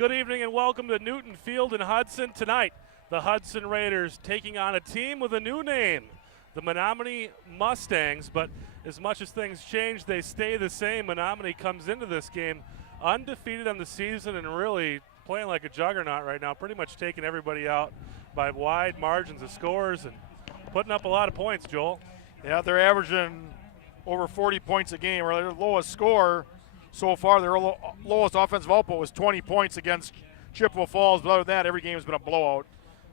Good evening and welcome to Newton Field in Hudson. Tonight, the Hudson Raiders taking on a team with a new name, the Menomonie Mustangs. But as much as things change, they stay the same. Menomonie comes into this game undefeated on the season and really playing like a juggernaut right now, pretty much taking everybody out by wide margins of scores and putting up a lot of points, Joel. Yeah, they're averaging over 40 points a game, or their lowest score so far. Their lowest offensive output was 20 points against Chippewa Falls, but other than that, every game has been a blowout.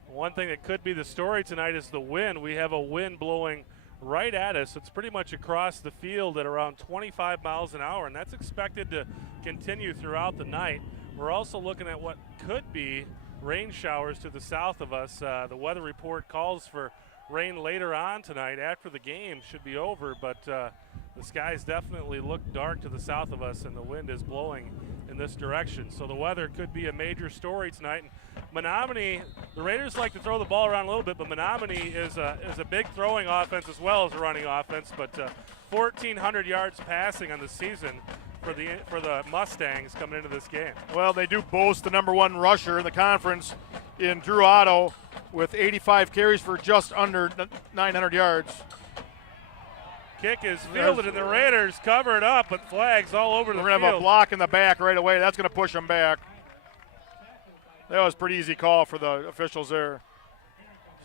One thing that could be the story tonight is the wind. We have a wind blowing right at us. It's pretty much across the field at around 25 miles an hour, and that's expected to continue throughout the night. We're also looking at what could be rain showers to the south of us. The weather report calls for rain later on tonight after the game should be over, but the skies definitely look dark to the south of us, and the wind is blowing in this direction. So the weather could be a major story tonight. And Menomonie, the Raiders like to throw the ball around a little bit, but Menomonie is a big throwing offense as well as a running offense. But 1,400 yards passing on the season for the Mustangs coming into this game. Well, they do boast the #1 rusher in the conference in Drew Otto with 85 carries for just under 900 yards. Kick is fielded, and the Raiders cover it up with flags all over the field. We're going to have a block in the back right away. That's going to push them back. That was a pretty easy call for the officials there.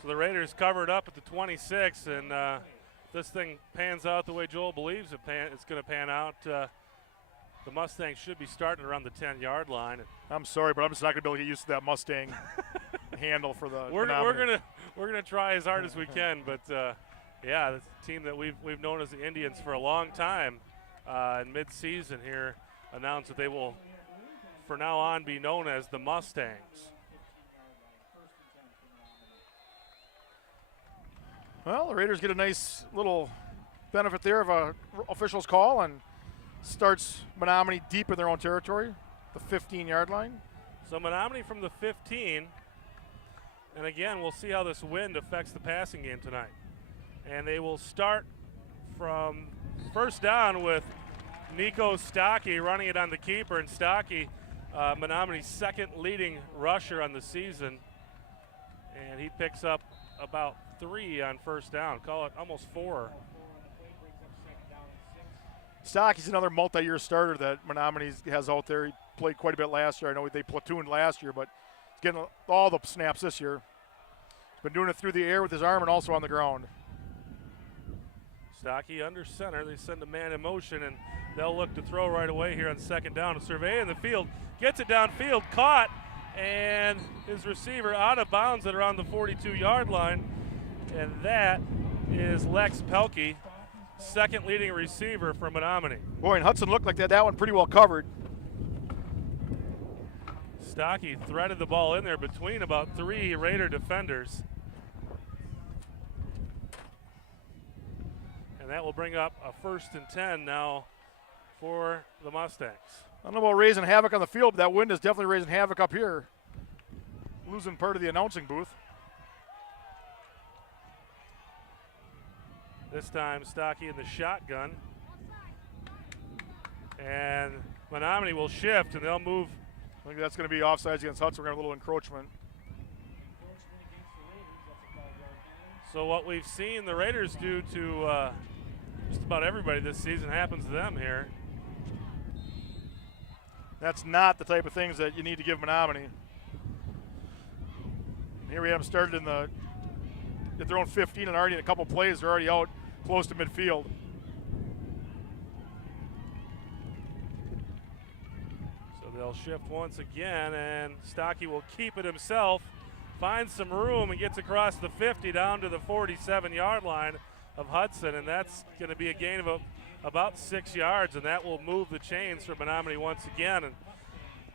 So the Raiders covered up at the 26, and if this thing pans out the way Joel believes it's going to pan out, the Mustangs should be starting around the 10-yard line. I'm sorry, but I'm just not going to be able to get used to that Mustang handle for the We're gonna try as hard as we can, but yeah, the team that we've known as the Indians for a long time, in mid-season here, announced that they will, for now on, be known as the Mustangs. Well, the Raiders get a nice little benefit there of a official's call and starts Menomonie deep in their own territory, the 15-yard line. So Menomonie from the 15, and again, we'll see how this wind affects the passing game tonight. And they will start from first down with Nico Stocky running it on the keeper, and Stocky, Menomonie's second leading rusher on the season, and he picks up about 3 on first down, call it almost 4. Stocky's another multi-year starter that Menomonie has out there. He played quite a bit last year. I know they platooned last year, but he's getting all the snaps this year. He's been doing it through the air with his arm and also on the ground. Stocky under center. They send a man in motion, and they'll look to throw right away here on second down. A survey in the field, gets it downfield, caught, and his receiver out of bounds at around the 42-yard line, and that is Lex Pelkey, second leading receiver for Menomonie. Boy, and Hudson looked like that one pretty well covered. Stocky threaded the ball in there between about 3 Raider defenders. And that will bring up a 1st and 10 now for the Mustangs. I don't know about raising havoc on the field, but that wind is definitely raising havoc up here. Losing part of the announcing booth. This time Stocky in the shotgun. And Menomonie will shift, and they'll move. I think that's going to be offsides against Hudson. We're going to have a little encroachment. So what we've seen the Raiders do to just about everybody this season happens to them here. That's not the type of things that you need to give Menomonie. Here we have them started at their own 15, and already in a couple plays, they're already out close to midfield. So they'll shift once again, and Stocky will keep it himself, finds some room, and gets across the 50 down to the 47-yard line of Hudson, and that's going to be a gain of about 6 yards, and that will move the chains for Menomonie once again. And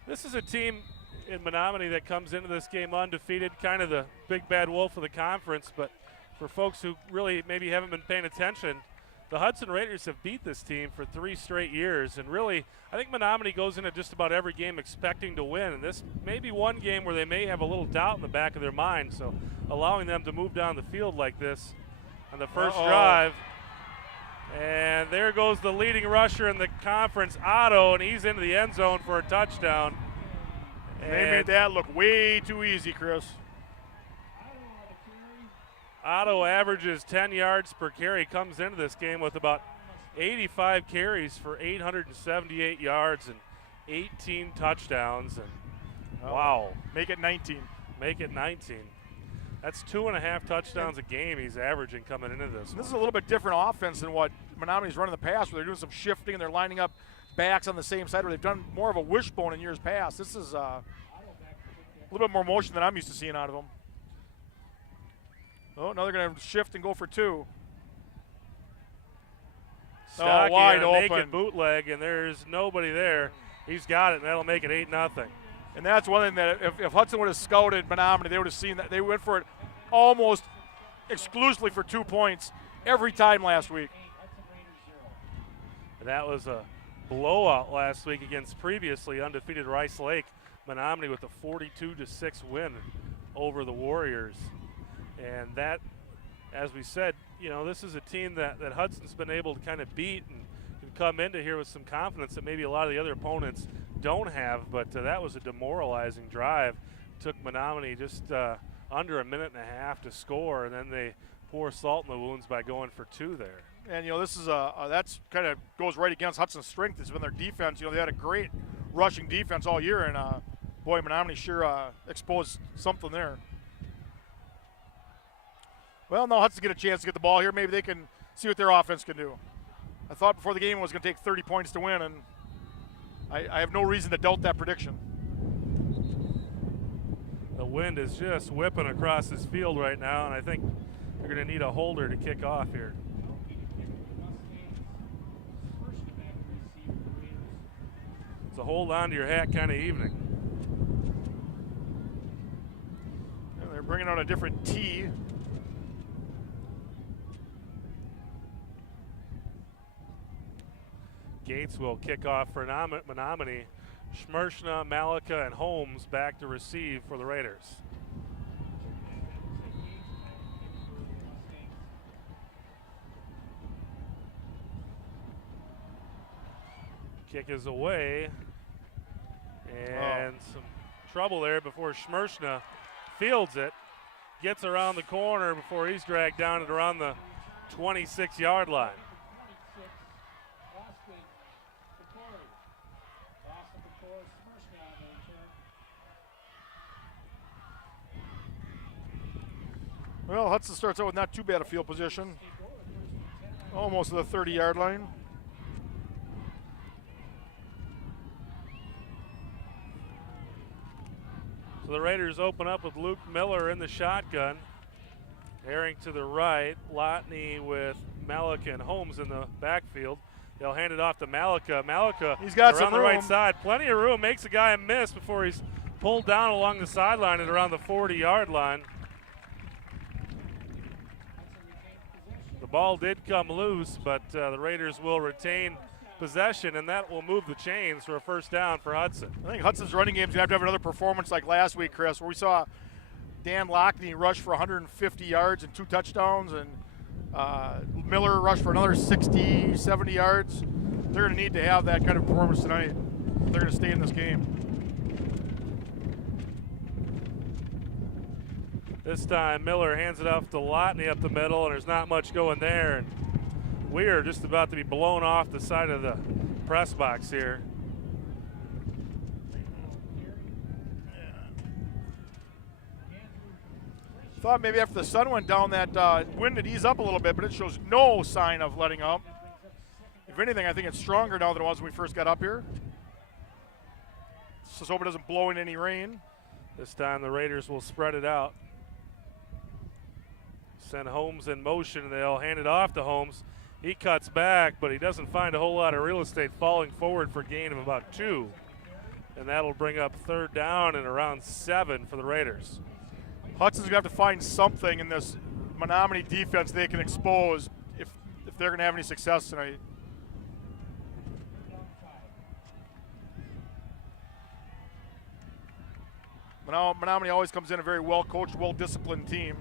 this is a team in Menomonie that comes into this game undefeated, kind of the big bad wolf of the conference, but for folks who really maybe haven't been paying attention, the Hudson Raiders have beat this team for 3 straight years, and really I think Menomonie goes into just about every game expecting to win, and this may be one game where they may have a little doubt in the back of their mind, so allowing them to move down the field like this on the first drive. And there goes the leading rusher in the conference, Otto, and he's into the end zone for a touchdown. And they made that look way too easy, Chris. Otto averages 10 yards per carry, comes into this game with about 85 carries for 878 yards and 18 touchdowns. And wow. Make it 19. Make it 19. That's 2.5 touchdowns a game he's averaging coming into this. This is a little bit different offense than what Menomonie's run in the past, where they're doing some shifting and they're lining up backs on the same side, where they've done more of a wishbone in years past. This is a little bit more motion than I'm used to seeing out of them. Oh, now they're going to shift and go for 2. Stocky wide on a open. naked bootleg, and there's nobody there. He's got it, and that'll make it 8-0. And that's one thing that if Hudson would have scouted Menomonie, they would have seen that. They went for it almost exclusively for 2 points every time last week. And that was a blowout last week against previously undefeated Rice Lake. Menomonie with a 42-6 win over the Warriors. And that, as we said, you know, this is a team that Hudson's been able to kind of beat and can come into here with some confidence that maybe a lot of the other opponents don't have. But that was a demoralizing drive. Took Menomonie just under a minute and a half to score, and then they pour salt in the wounds by going for 2 there. And, you know, this is that's kind of goes right against Hudson's strength. It's been their defense. You know, they had a great rushing defense all year, and boy, Menomonie sure exposed something there. Well, now Hudson get a chance to get the ball here. Maybe they can see what their offense can do. I thought before the game it was going to take 30 points to win, and I have no reason to doubt that prediction. The wind is just whipping across this field right now, and I think they're going to need a holder to kick off here. It's a hold on to your hat kind of evening. And they're bringing out a different tee. Gates will kick off for Menomonie. Schmershna, Malika, and Holmes back to receive for the Raiders. Kick is away. And some trouble there before Schmershna fields it. Gets around the corner before he's dragged down at around the 26-yard line. Well, Hudson starts out with not too bad a field position. Almost to the 30-yard line. So the Raiders open up with Luke Miller in the shotgun. Airing to the right, Lotney with Malika and Holmes in the backfield. They'll hand it off to Malika. Malika, he's got around some the room. right side. Plenty of room, makes a guy miss before he's pulled down along the sideline at around the 40-yard line. The ball did come loose, but the Raiders will retain possession, and that will move the chains for a first down for Hudson. I think Hudson's running game's going to have another performance like last week, Chris, where we saw Dan Lockney rush for 150 yards and 2 touchdowns, and Miller rush for another 60, 70 yards. They're going to need to have that kind of performance tonight. They're going to stay in this game. This time Miller hands it off to Lotney up the middle, and there's not much going there. And we are just about to be blown off the side of the press box here. Thought maybe after the sun went down that wind would ease up a little bit, but it shows no sign of letting up. If anything, I think it's stronger now than it was when we first got up here. Just hope it doesn't blow in any rain. This time the Raiders will spread it out. Send Holmes in motion, and they'll hand it off to Holmes. He cuts back, but he doesn't find a whole lot of real estate, falling forward for a gain of about 2. And that'll bring up third down and around 7 for the Raiders. Hudson's going to have to find something in this Menomonie defense they can expose if they're going to have any success tonight. Menomonie always comes in a very well-coached, well-disciplined team.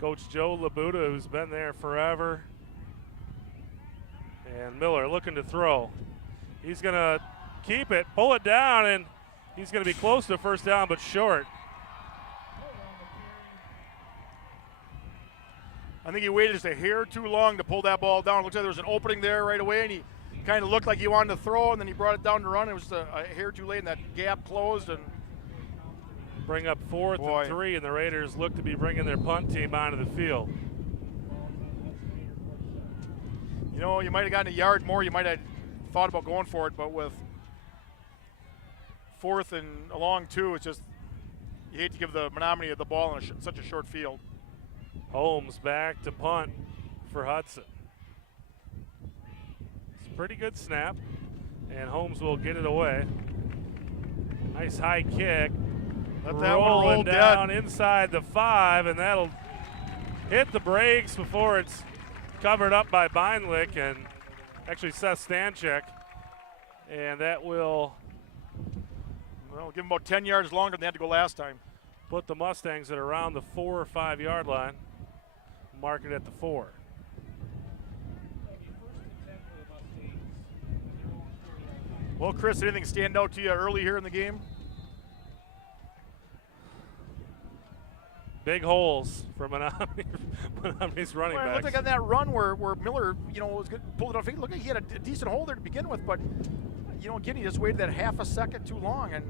Coach Joe Labuda, who's been there forever. And Miller looking to throw. He's going to keep it, pull it down, and He's going to be close to a first down, but short. I think he waited just a hair too long to pull that ball down. It looks like there was an opening there right away, and he kind of looked like he wanted to throw, and then he brought it down to run. It was just a hair too late, and that gap closed. And bring up 4th and 3, and the Raiders look to be bringing their punt team onto the field. You know, you might have gotten a yard more. You might have thought about going for it, but with 4th and a long 2, it's just you hate to give the Menomonie the ball in such a short field. Holmes back to punt for Hudson. It's a pretty good snap, and Holmes will get it away. Nice high kick. Let that one roll down dead. Inside the 5, and that'll hit the brakes before it's covered up by Beinlich and actually Seth Stanchek. And that will, well, give them about 10 yards longer than they had to go last time. Put the Mustangs at around the 4 or 5 yard line. Mark it at the 4. Well, Chris, anything stand out to you early here in the game? Big holes for Menomoni's running backs. It looked like on that run where Miller, was good, pulled it off. Look like he had a decent hole there to begin with, but again, he just waited that half a second too long, and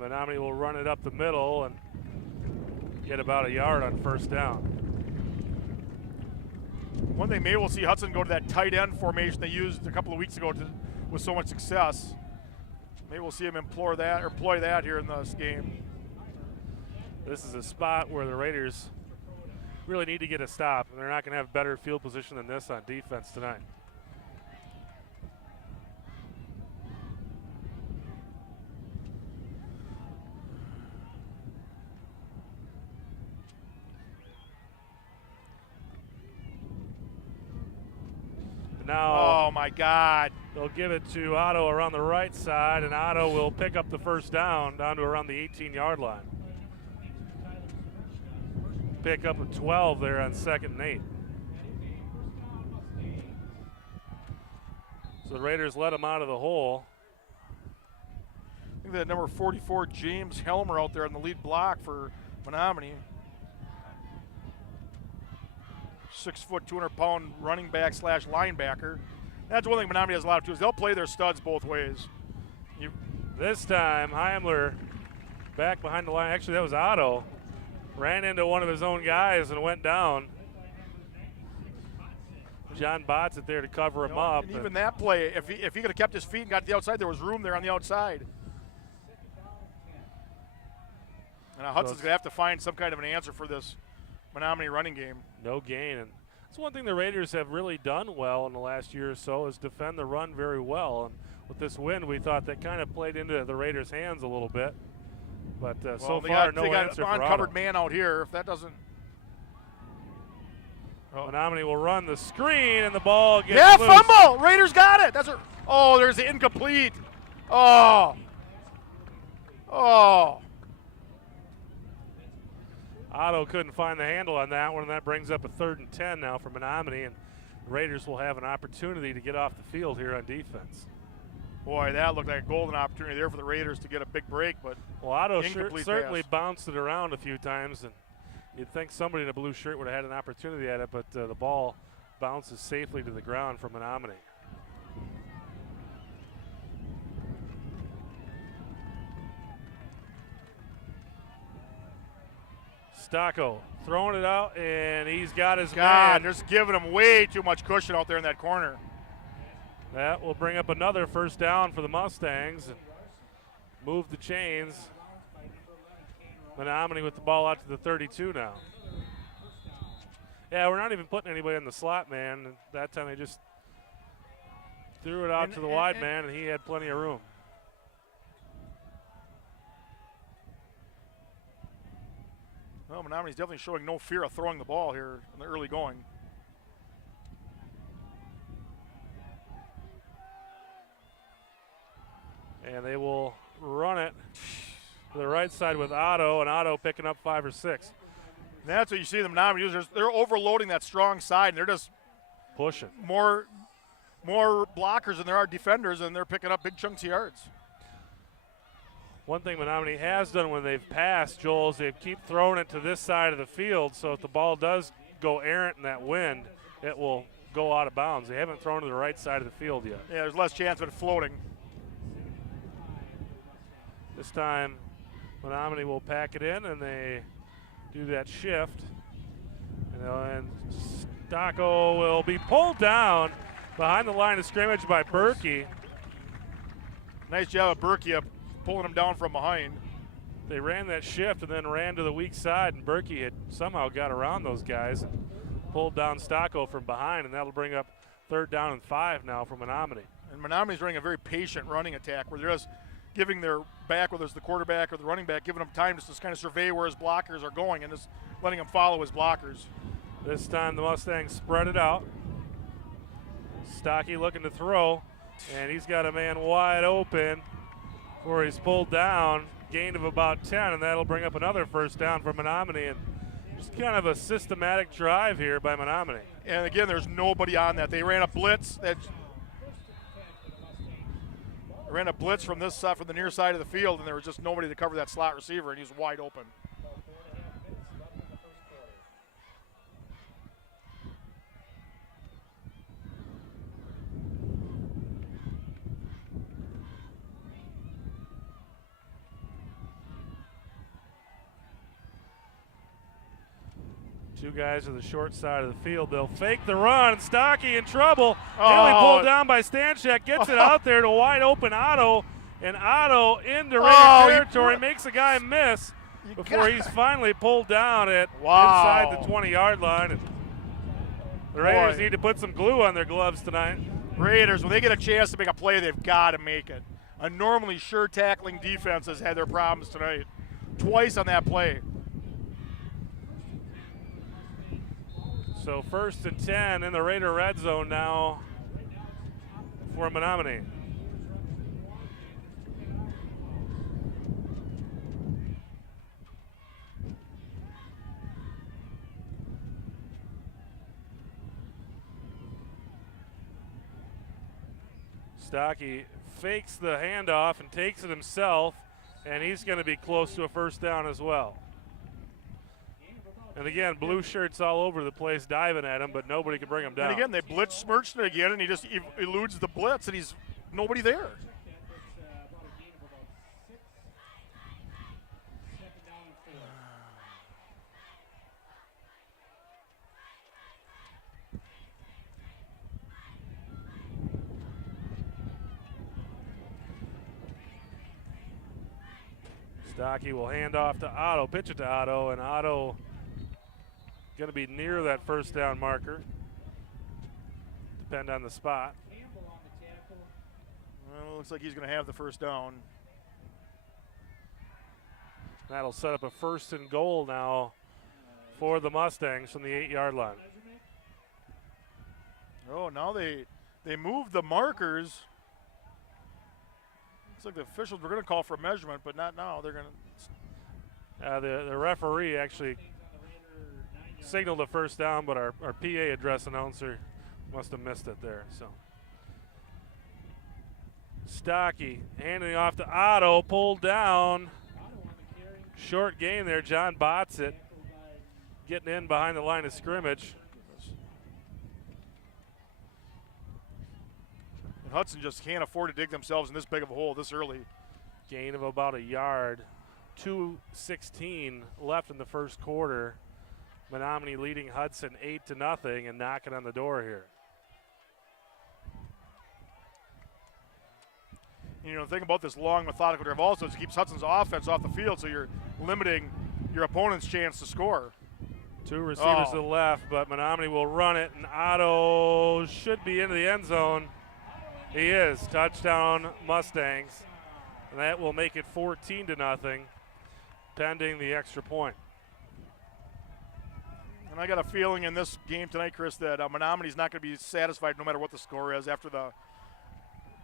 Menomonie will run it up the middle and get about a yard on first down. One thing maybe we'll see Hudson go to that tight end formation they used a couple of weeks ago with so much success. Maybe we'll see him employ that here in this game. This is a spot where the Raiders really need to get a stop, and they're not going to have better field position than this on defense tonight. Now, oh my God. They'll give it to Otto around the right side, and Otto will pick up the first down to around the 18-yard line. Pick up a 12 there on 2nd and 8. So the Raiders let him out of the hole. I think that number 44, James Helmer, out there on the lead block for Menomonie. 6 foot, 200-pound running back / linebacker. That's one thing Menomonie has a lot of too, is they'll play their studs both ways. This time, Heimler back behind the line. Actually, that was Otto. Ran into one of his own guys and went down. John Botts it there to cover him up. And even that play, if he could have kept his feet and got to the outside, there was room there on the outside. And Hudson's going to have to find some kind of an answer for this Menomonie running game. No gain. And that's one thing the Raiders have really done well in the last year or so, is defend the run very well. And with this win, we thought that kind of played into the Raiders' hands a little bit. But so far, no answer for Otto. Uncovered man out here. If that doesn't. Menomonie will run the screen, and the ball gets loose. Fumble! Raiders got it. There's the incomplete. Oh. Otto couldn't find the handle on that one, and that brings up a 3rd and 10 now for Menomonie, and the Raiders will have an opportunity to get off the field here on defense. Boy, that looked like a golden opportunity there for the Raiders to get a big break, but Otto certainly bounced it around a few times, and you'd think somebody in a blue shirt would have had an opportunity at it, but the ball bounces safely to the ground for Menomonie. Stocco throwing it out, and he's got his man. They're just giving him way too much cushion out there in that corner. That will bring up another first down for the Mustangs and move the chains. Menomonie with the ball out to the 32 now. Yeah, we're not even putting anybody in the slot, man. That time they just threw it out to the wide man, and he had plenty of room. Well, Menomonie's definitely showing no fear of throwing the ball here in the early going. And they will run it to the right side with Otto, and Otto picking up 5 or 6. And that's what you see the Menomonie use. They're overloading that strong side, and they're just pushing. More more blockers than there are defenders, and they're picking up big chunks of yards. One thing Menomonie has done when they've passed, Joel, is they keep throwing it to this side of the field, so if the ball does go errant in that wind, it will go out of bounds. They haven't thrown to the right side of the field yet. Yeah, there's less chance of it floating. This time, Menomonie will pack it in, and they do that shift. And Stocko will be pulled down behind the line of scrimmage by Berkey. Nice job of Berkey up pulling him down from behind. They ran that shift and then ran to the weak side, and Berkey had somehow got around those guys and pulled down Stocko from behind, and that'll bring up 3rd down and 5 now for Menomonie. And Menominee's running a very patient running attack where they're just giving their back, whether it's the quarterback or the running back, giving him time just to kind of survey where his blockers are going and just letting him follow his blockers. This time the Mustangs spread it out. Stocky looking to throw, and he's got a man wide open where he's pulled down, gain of about 10, and that'll bring up another 1st down for Menomonie. And just kind of a systematic drive here by Menomonie. And again, there's nobody on that. They ran a blitz. They ran a blitz from this side, from the near side of the field, and there was just nobody to cover that slot receiver, and he's wide open. Two guys to the short side of the field. They'll fake the run. Stocky in trouble. Nearly pulled down by Stanchek. Gets it out there to wide open Otto. And Otto into Raider territory makes a guy miss before he's finally pulled down at inside the 20-yard line. And the Raiders need to put some glue on their gloves tonight. Raiders, when they get a chance to make a play, they've got to make it. A normally sure tackling defense has had their problems tonight. Twice on that play. So 1st and 10 in the Raider red zone now for Menomonie. Stocky fakes the handoff and takes it himself, and he's going to be close to a 1st down as well. And again, blue shirts all over the place diving at him, but nobody can bring him down. And again, they blitz smirched it again, and he just eludes the blitz, and he's nobody there. Stocky will hand off to Otto, pitch it to Otto, and Otto going to be near that 1st down marker. Depend on the spot. Well, it looks like he's going to have the 1st down. That'll set up a 1st and goal now for the Mustangs from the 8-yard line. Oh, now they moved the markers. Looks like the officials were going to call for a measurement, but not now. They're going to. The referee actually signaled a 1st down, but our PA address announcer must have missed it there. So Stocky handing off to Otto, pulled down. Short gain there. John bots it, getting in behind the line of scrimmage. And Hudson just can't afford to dig themselves in this big of a hole this early. Gain of about a yard. 2:16 left in the 1st quarter. Menomonie leading Hudson 8-0 and knocking on the door here. You know, the thing about this long, methodical drive also is it keeps Hudson's offense off the field, so you're limiting your opponent's chance to score. 2 receivers to the left, but Menomonie will run it, and Otto should be into the end zone. He is. Touchdown Mustangs, and that will make it 14-0, pending the extra point. And I got a feeling in this game tonight, Chris, that Menomonie's not going to be satisfied no matter what the score is after the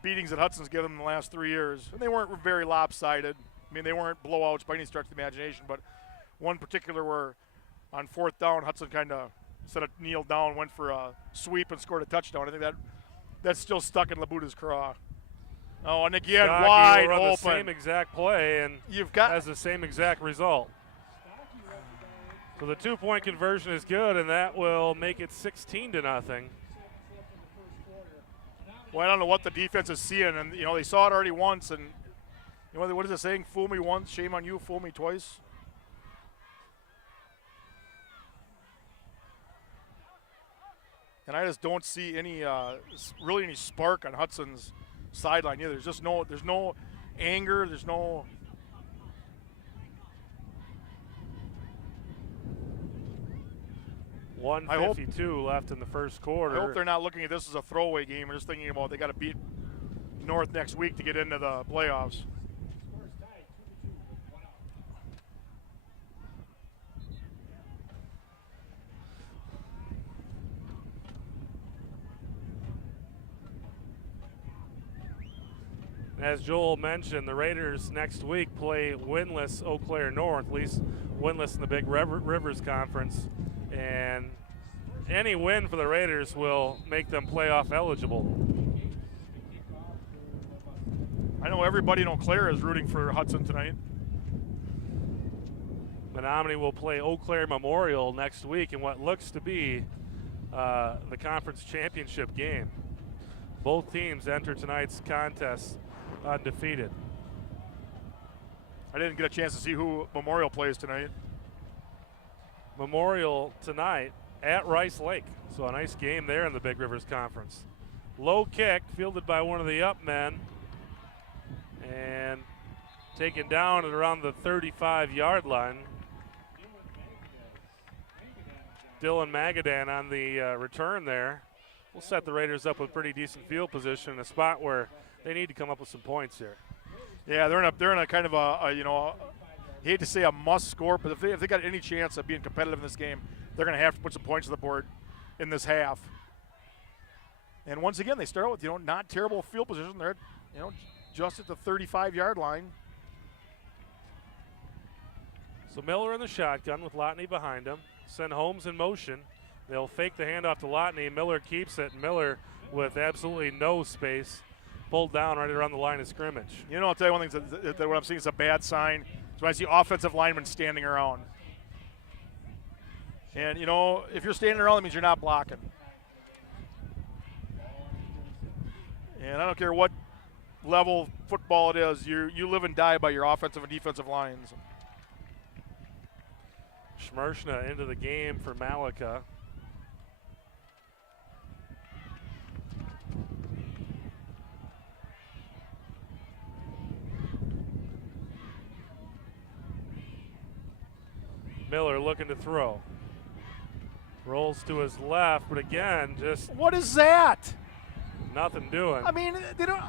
beatings that Hudson's given them in the last 3 years. And they weren't very lopsided. I mean, they weren't blowouts by any stretch of the imagination, but one particular where on 4th down, Hudson kind of, instead of kneeled down, went for a sweep and scored a touchdown. I think that that's still stuck in Labuta's craw. Oh, and again, Stocky wide will run open. the same exact play and You've got has the same exact result. So the 2-point conversion is good, and that will make it 16-0. Well, I don't know what the defense is seeing, and they saw it already once, and what is it saying? Fool me once, shame on you. Fool me twice. And I just don't see any really any spark on Hudson's sideline either. There's no anger. There's no. 1:52 left in the first quarter. I hope they're not looking at this as a throwaway game. They're just thinking about they got to beat North next week to get into the playoffs. As Joel mentioned, the Raiders next week play winless Eau Claire North, at least winless in the Big Rivers Conference. And any win for the Raiders will make them playoff eligible. I know everybody in Eau Claire is rooting for Hudson tonight. Menomonie will play Eau Claire Memorial next week in what looks to be the conference championship game. Both teams enter tonight's contest undefeated. I didn't get a chance to see who Memorial plays tonight. Memorial tonight at Rice Lake. So a nice game there in the Big Rivers Conference. Low kick fielded by one of the up men and taken down at around the 35-yard line. Dylan Magadan on the return there. We'll set the Raiders up with pretty decent field position in a spot where they need to come up with some points here. Yeah, they're in a kind of I hate to say a must score, but if they got any chance of being competitive in this game, they're going to have to put some points on the board in this half. And once again, they start out with not terrible field position. They're just at the 35-yard line. So Miller in the shotgun with Lotney behind him. Send Holmes in motion. They'll fake the handoff to Lotney. Miller keeps it. Miller with absolutely no space. Pulled down right around the line of scrimmage. I'll tell you one thing that what I'm seeing is a bad sign. So I see offensive linemen standing around. And, if you're standing around, that means you're not blocking. And I don't care what level football it is, you live and die by your offensive and defensive lines. Schmershna into the game for Malika. Miller looking to throw. Rolls to his left, but again, just what is that? Nothing doing. I mean, they don't.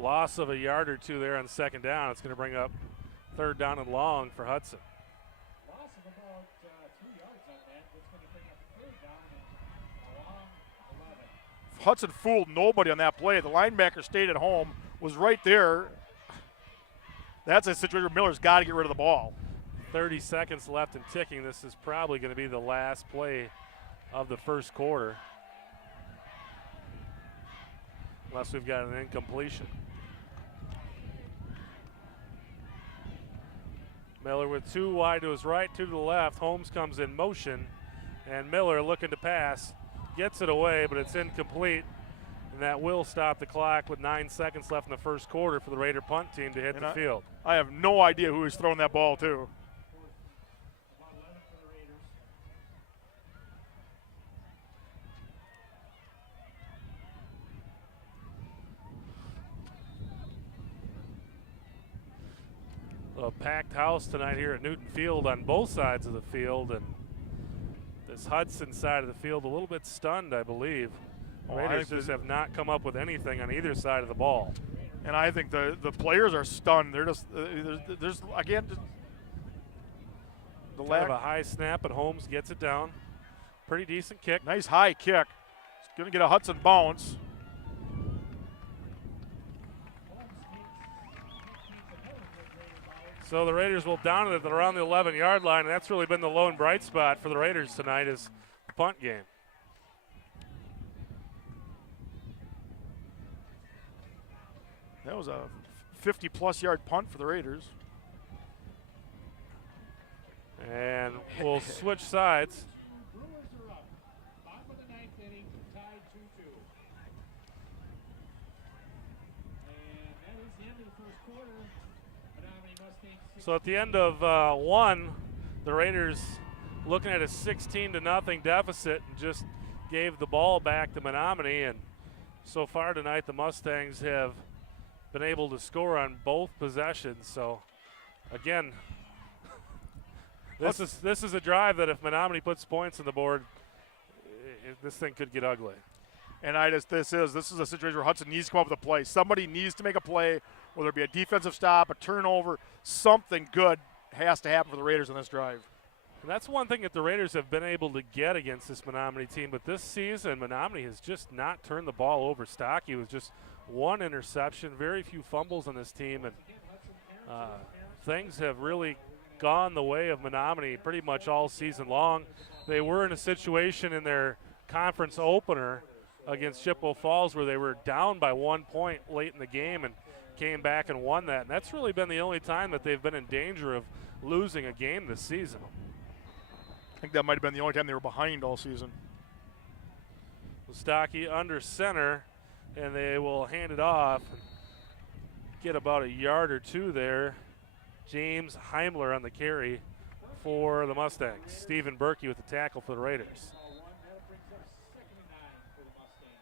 Loss of a yard or two there on second down. It's going to bring up third down and long for Hudson. Loss of about 2 yards on that. That's going to bring up third down and a long 11. Hudson fooled nobody on that play. The linebacker stayed at home, was right there. That's a situation where Miller's got to get rid of the ball. 30 seconds left and ticking. This is probably going to be the last play of the first quarter, unless we've got an incompletion. Miller with 2 wide to his right, 2 to the left. Holmes comes in motion, and Miller looking to pass. Gets it away, but it's incomplete, and that will stop the clock with 9 seconds left in the first quarter for the Raider punt team to hit the field. I have no idea who is throwing that ball to. A packed house tonight here at Newton Field on both sides of the field, and this Hudson side of the field a little bit stunned, I believe. Raiders just have not come up with anything on either side of the ball. And I think the players are stunned. They're just there's again the lack of a high snap, and Holmes gets it down. Pretty decent kick. Nice high kick. It's going to get a Hudson bounce. So the Raiders will down it at around the 11-yard line, and that's really been the lone bright spot for the Raiders tonight is the punt game. That was a 50-plus yard punt for the Raiders. And we'll switch sides. Brewers are up. Bottom of the ninth inning, tied 2-2. And that is the end of the first quarter. Menomonie Mustangs. So at the end of one, the Raiders looking at a 16-0 deficit and just gave the ball back to Menomonie. And so far tonight, the Mustangs have been able to score on both possessions. So again, this is a drive that if Menomonie puts points on the board, this thing could get ugly. And this is a situation where Hudson needs to come up with a play. Somebody needs to make a play, whether it be a defensive stop, a turnover, something good has to happen for the Raiders on this drive. And that's one thing that the Raiders have been able to get against this Menomonie team. But this season, Menomonie has just not turned the ball over. Stocky was just one interception, very few fumbles on this team, and things have really gone the way of Menomonie pretty much all season long. They were in a situation in their conference opener against Chippewa Falls where they were down by 1 point late in the game and came back and won that. And that's really been the only time that they've been in danger of losing a game this season. I think that might have been the only time they were behind all season. Stocky under center, and they will hand it off. Get about a yard or two there. James Heimler on the carry for the Mustangs. Stephen Berkey with the tackle for the Raiders. That brings up 2nd and 9 for the Mustangs.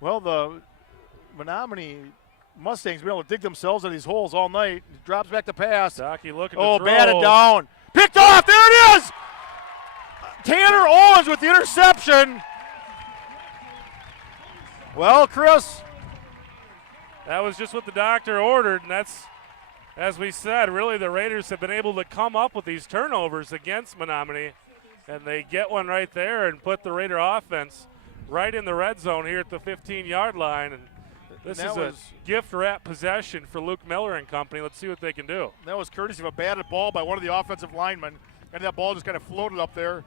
Well, the Menomonie Mustangs been able to dig themselves into these holes all night. Drops back to pass. Stocky looking Oh, to throw. batted down. Picked off. There it is. Tanner Owens with the interception. Well, Chris. That was just what the doctor ordered, and that's, as we said, really the Raiders have been able to come up with these turnovers against Menomonie, and they get one right there and put the Raider offense right in the red zone here at the 15-yard line. And this is a gift-wrap possession for Luke Miller and company. Let's see what they can do. That was courtesy of a batted ball by one of the offensive linemen, and that ball just kind of floated up there.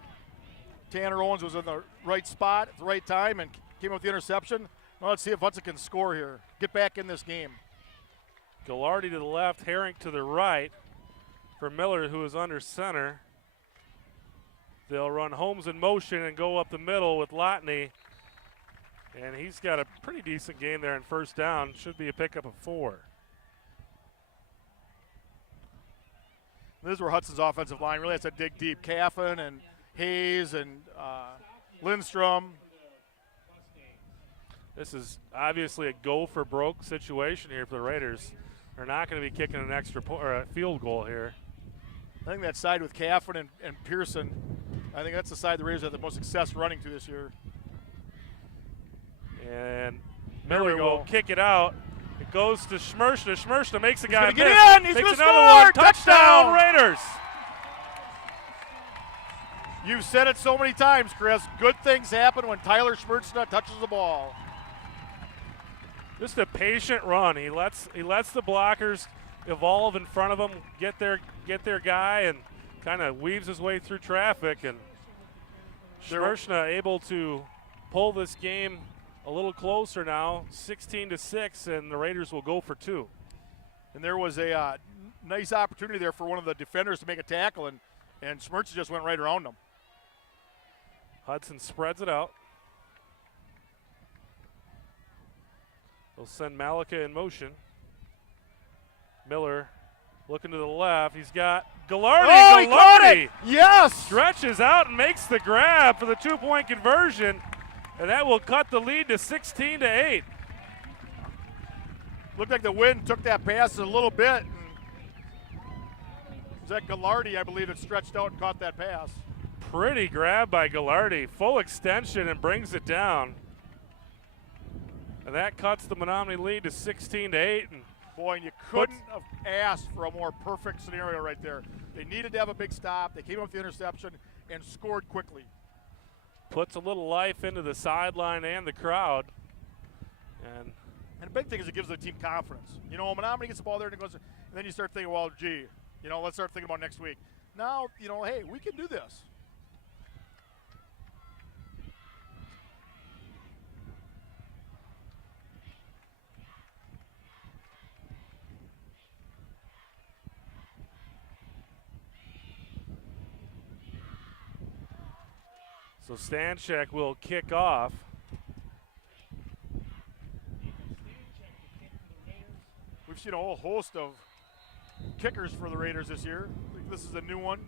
Tanner Owens was in the right spot at the right time and came up with the interception. Now let's see if Hudson can score here. Get back in this game. Gallardi to the left, Herring to the right for Miller, who is under center. They'll run Holmes in motion and go up the middle with Lotney. And he's got a pretty decent game there in first down. Should be a pickup of 4. This is where Hudson's offensive line really has to dig deep. Caffin and Hayes and Lindstrom. This is obviously a go-for-broke situation here for the Raiders. They're not going to be kicking an extra or a field goal here. I think that side with Caffin and Pearson, I think that's the side the Raiders have the most success running to this year. And There we Miller will go. kick it out. It goes to Schmershna. Schmershna makes the guy gonna get miss. in. He's Makes gonna another one. score. Touchdown, Touchdown. Raiders. You've said it so many times, Chris. Good things happen when Tyler Schmertzna touches the ball. Just a patient run. He lets the blockers evolve in front of him, get their guy, and kind of weaves his way through traffic. And Schmershna able to pull this game a little closer now, 16-6, and the Raiders will go for 2. And there was a nice opportunity there for one of the defenders to make a tackle, and Schmertzna just went right around him. Hudson spreads it out. They'll send Malika in motion. Miller looking to the left. He's got Gallardi. Oh, he caught Gallardi it! Yes! stretches out and makes the grab for the 2-point conversion, and that will cut the lead to 16-8. Looked like the wind took that pass a little bit. Was that Gallardi, I believe, that stretched out and caught that pass? Pretty grab by Gallardi. Full extension and brings it down. And that cuts the Menomonie lead to 16-8. And Boy, and you couldn't have asked for a more perfect scenario right there. They needed to have a big stop. They came up with the interception and scored quickly. puts a little life into the sideline and the crowd. And the big thing is it gives the team confidence. You know, Menomonie gets the ball there and it goes, and then you start thinking, well, gee, you know, let's start thinking about next week. Now, you know, hey, we can do this. so Stanchek will kick off. We've seen a whole host of kickers for the Raiders this year. I think this is a new one.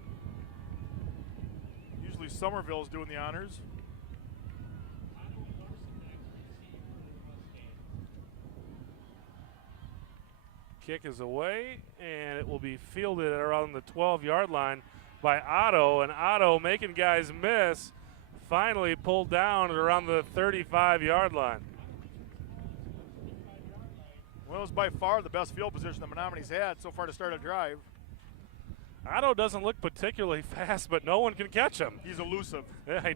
Usually Somerville's doing the honors. Kick is away, and it will be fielded at around the 12-yard line by Otto, and Otto making guys miss, finally pulled down at around the 35-yard line. Well, it's by far the best field position that Menominee's had so far to start a drive. Otto doesn't look particularly fast, but no one can catch him. He's elusive. Yeah,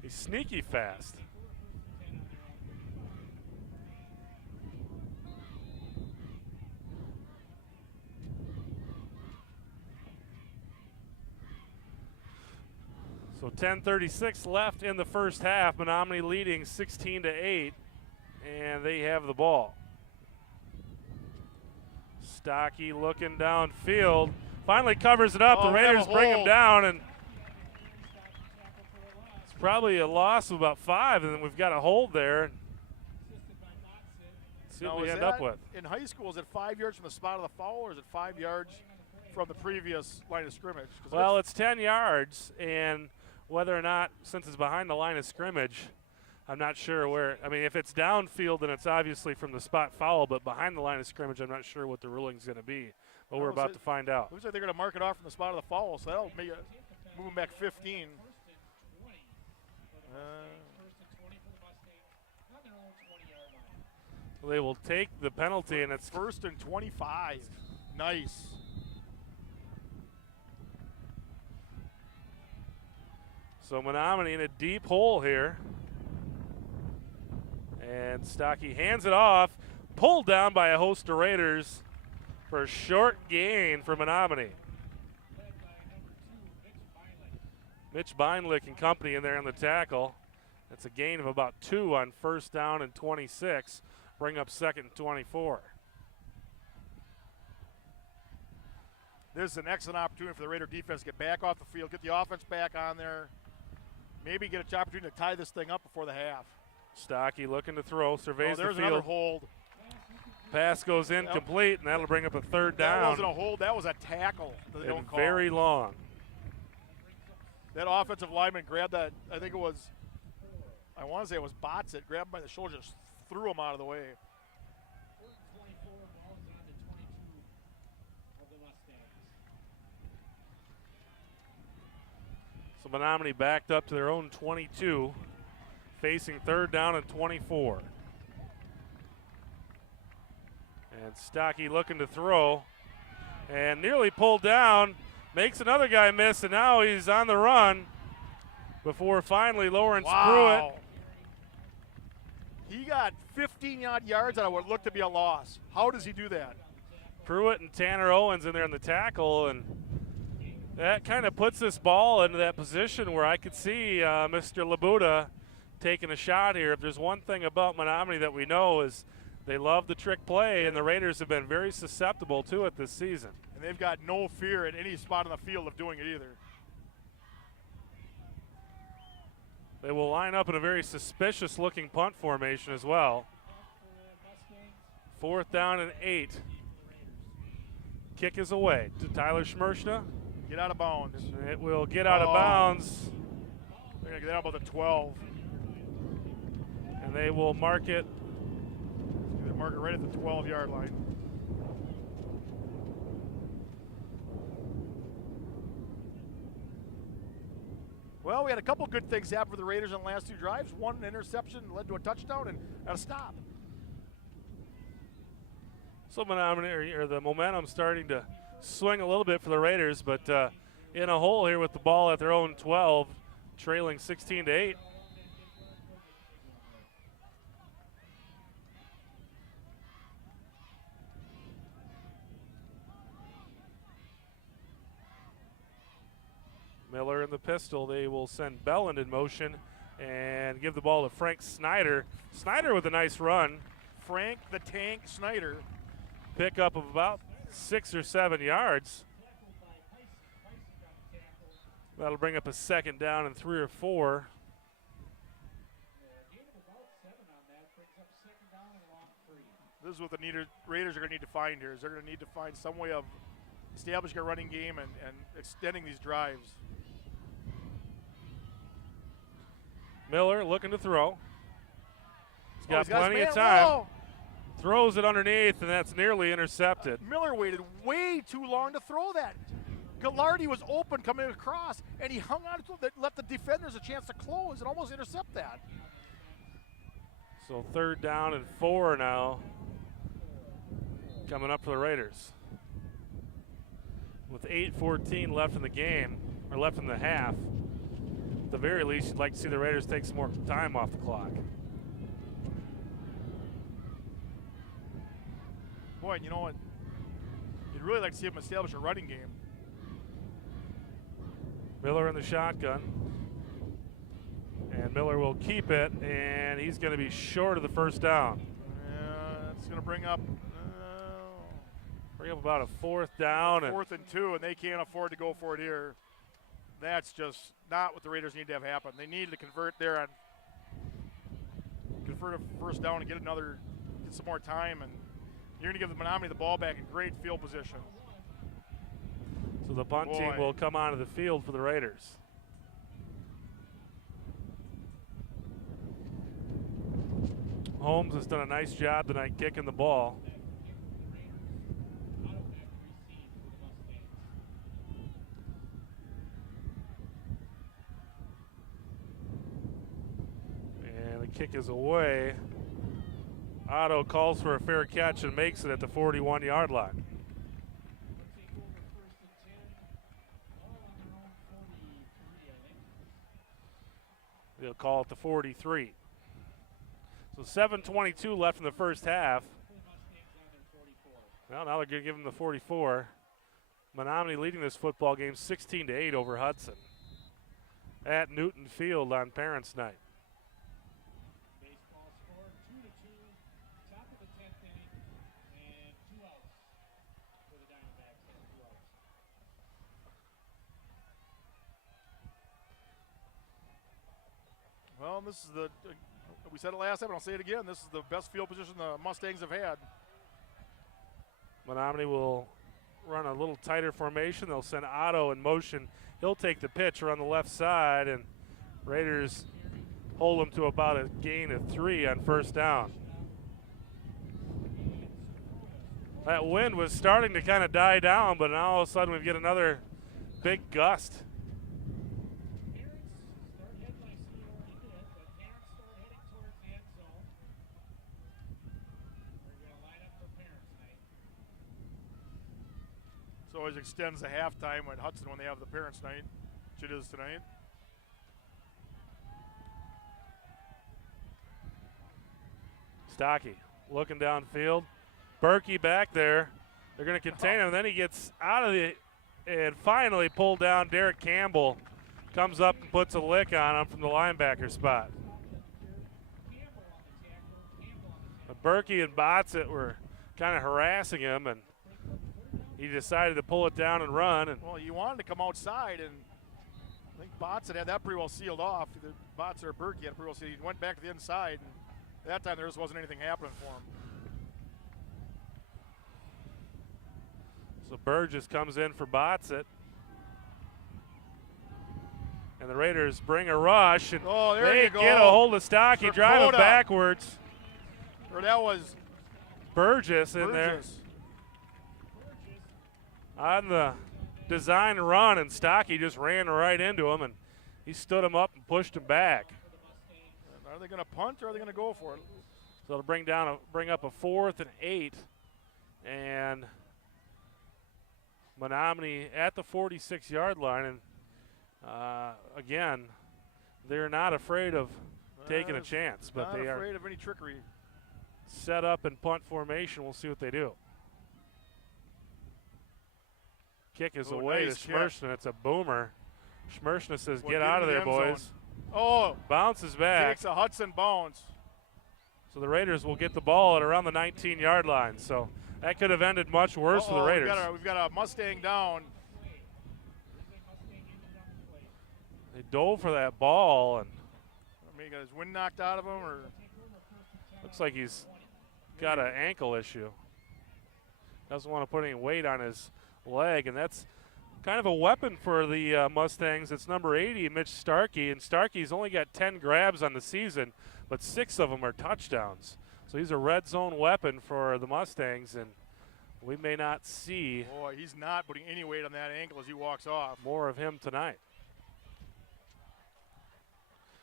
he's sneaky fast. So 10:36 left in the first half. Menomonie leading 16-8, and they have the ball. Stocky looking downfield, finally covers it up. Oh, the Raiders bring him hold. down, and it's probably a loss of about 5, and then we've got a hold there. Let's see what we end up with. In high school, is it 5 yards from the spot of the foul, or is it 5 yards from the previous line of scrimmage? Well, it's 10 yards, and whether or not, since it's behind the line of scrimmage, I'm not sure where. I mean, if it's downfield, then it's obviously from the spot foul, but behind the line of scrimmage, I'm not sure what the ruling's going to be. But we're about to find out. Looks like they're going to mark it off from the spot of the foul, so that'll make it move them back 15. They will take the penalty, and it's 1st and 25. Nice. So Menomonie in a deep hole here. And Stocky hands it off, pulled down by a host of Raiders for a short gain for Menomonie. Mitch Beinlich and company in there on the tackle. That's a gain of about 2 on 1st down and 26. Bring up 2nd and 24. This is an excellent opportunity for the Raider defense to get back off the field, get the offense back on there, maybe get an opportunity to tie this thing up before the half. Stocky looking to throw, surveys the there's field. another hold. Pass goes incomplete, and that'll bring up a 3rd down. That wasn't a hold, that was a tackle that they don't call. Very long. That offensive lineman grabbed that, I think it was, I want to say it was Botsit, grabbed him by the shoulder, just threw him out of the way. So Menomonie backed up to their own 22, facing 3rd down and 24. And Stocky looking to throw, and nearly pulled down, makes another guy miss, and now he's on the run before finally Lawrence Pruitt. He got 15-odd yards on what looked to be a loss. How does he do that? Pruitt and Tanner Owens in there in the tackle, and that kind of puts this ball into that position where I could see Mr. Labuda taking a shot here. If there's one thing about Menomonie that we know is they love the trick play, and the Raiders have been very susceptible to it this season. And they've got no fear at any spot on the field of doing it either. They will line up in a very suspicious-looking punt formation as well. 4th down and 8. Kick is away to Tyler Schmershna. Get out of bounds. And it will get out of bounds. They're going to get out about the 12. And they will mark it. They mark it right at the 12-yard line. Well, we had a couple good things happen for the Raiders in the last 2 drives. One interception led to a touchdown and a stop. So Menomonie, or the momentum starting to swing a little bit for the Raiders, but in a hole here with the ball at their own 12, trailing 16-8. the pistol, they will send Belland in motion and give the ball to Frank Snyder. Snyder with a nice run. Frank the Tank Snyder. Pickup of about 6 or 7 yards. That'll bring up a second down and 3 or 4. This is what the Raiders are going to need to find here. Is they're going to need to find some way of establishing a running game and extending these drives. Miller looking to throw. He's got he's got plenty his of man time. low. Throws it underneath, and that's nearly intercepted. Miller waited way too long to throw that. Gallardi was open coming across, and he hung on to it, let the defenders a chance to close and almost intercept that. So 3rd down and 4 now coming up for the Raiders. With 8:14 left in the game, or left in the half, at the very least, you'd like to see the Raiders take some more time off the clock. Boy, you know what? You'd really like to see him establish a running game. Miller in the shotgun. And Miller will keep it, and he's going to be short of the first down. That's going to bring up about a 4th down. 4th and 2, and they can't afford to go for it here. That's just not what the Raiders need to have happen. They need to convert a first down and get some more time, and you're going to give the Menomonie the ball back in great field position. So the punt team will come onto the field for the Raiders. Holmes has done a nice job tonight kicking the ball. And the kick is away. Otto calls for a fair catch and makes it at the 41-yard line. They'll call it the 43. So 7:22 left in the first half. Well, now they're going to give him the 44. Menomonie leading this football game 16-8 over Hudson at Newton Field on Parents' Night. Baseball score 2-2, top of the 10th inning, and 2 outs for the Diamondbacks. 2 outs. Well, this is we said it last time, and I'll say it again. This is the best field position the Mustangs have had. Menomonie will run a little tighter formation. They'll send Otto in motion. He'll take the pitch around the left side, and Raiders hold him to about a gain of 3 on first down. That wind was starting to kind of die down, but now all of a sudden we get another big gust. So always extends the halftime at Hudson when they have the Parents' Night, which it is tonight. Stocky looking downfield. Berkey back there. They're going to contain him. And then he gets out of and finally pulled down. Derek Campbell comes up and puts a lick on him from the linebacker spot. But Berkey and Botzett were kind of harassing him, and he decided to pull it down and run. And well, you wanted to come outside, and I think Botzett had that pretty well sealed off. Either Botzett or Berkey had pretty well sealed. He went back to the inside, and that time there just wasn't anything happening for him. So Burgess comes in for Botzett. And the Raiders bring a rush, and they get a hold of Stocky, drive him backwards. Or that was Burgess in there on the design run, and Stocky just ran right into him, and he stood him up and pushed him back. Are they going to punt or are they going to go for it? So to bring up a 4th and 8, and Menomonie at the 46-yard line, and again, they're not afraid of taking a chance, but they are afraid of any trickery. Set up in punt formation. We'll see what they do. Kick is away nice to Schmerson. It's a boomer Schmershna says, Well, get get out of into there, the end boys. zone. Oh, Bounces back. takes a Hudson bounce. So the Raiders will get the ball at around the 19-yard line. So that could have ended much worse for the Raiders. We've got a Mustang down. They dove for that ball, and I mean, he got his wind knocked out of him, or looks like he's got an ankle issue. Doesn't want to put any weight on his leg, and that's kind of a weapon for the Mustangs. It's number 80, Mitch Starkey, and Starkey's only got 10 grabs on the season, but 6 of them are touchdowns. So he's a red zone weapon for the Mustangs, and we may not see boy, he's not putting any weight on that ankle as he walks off. more of him tonight.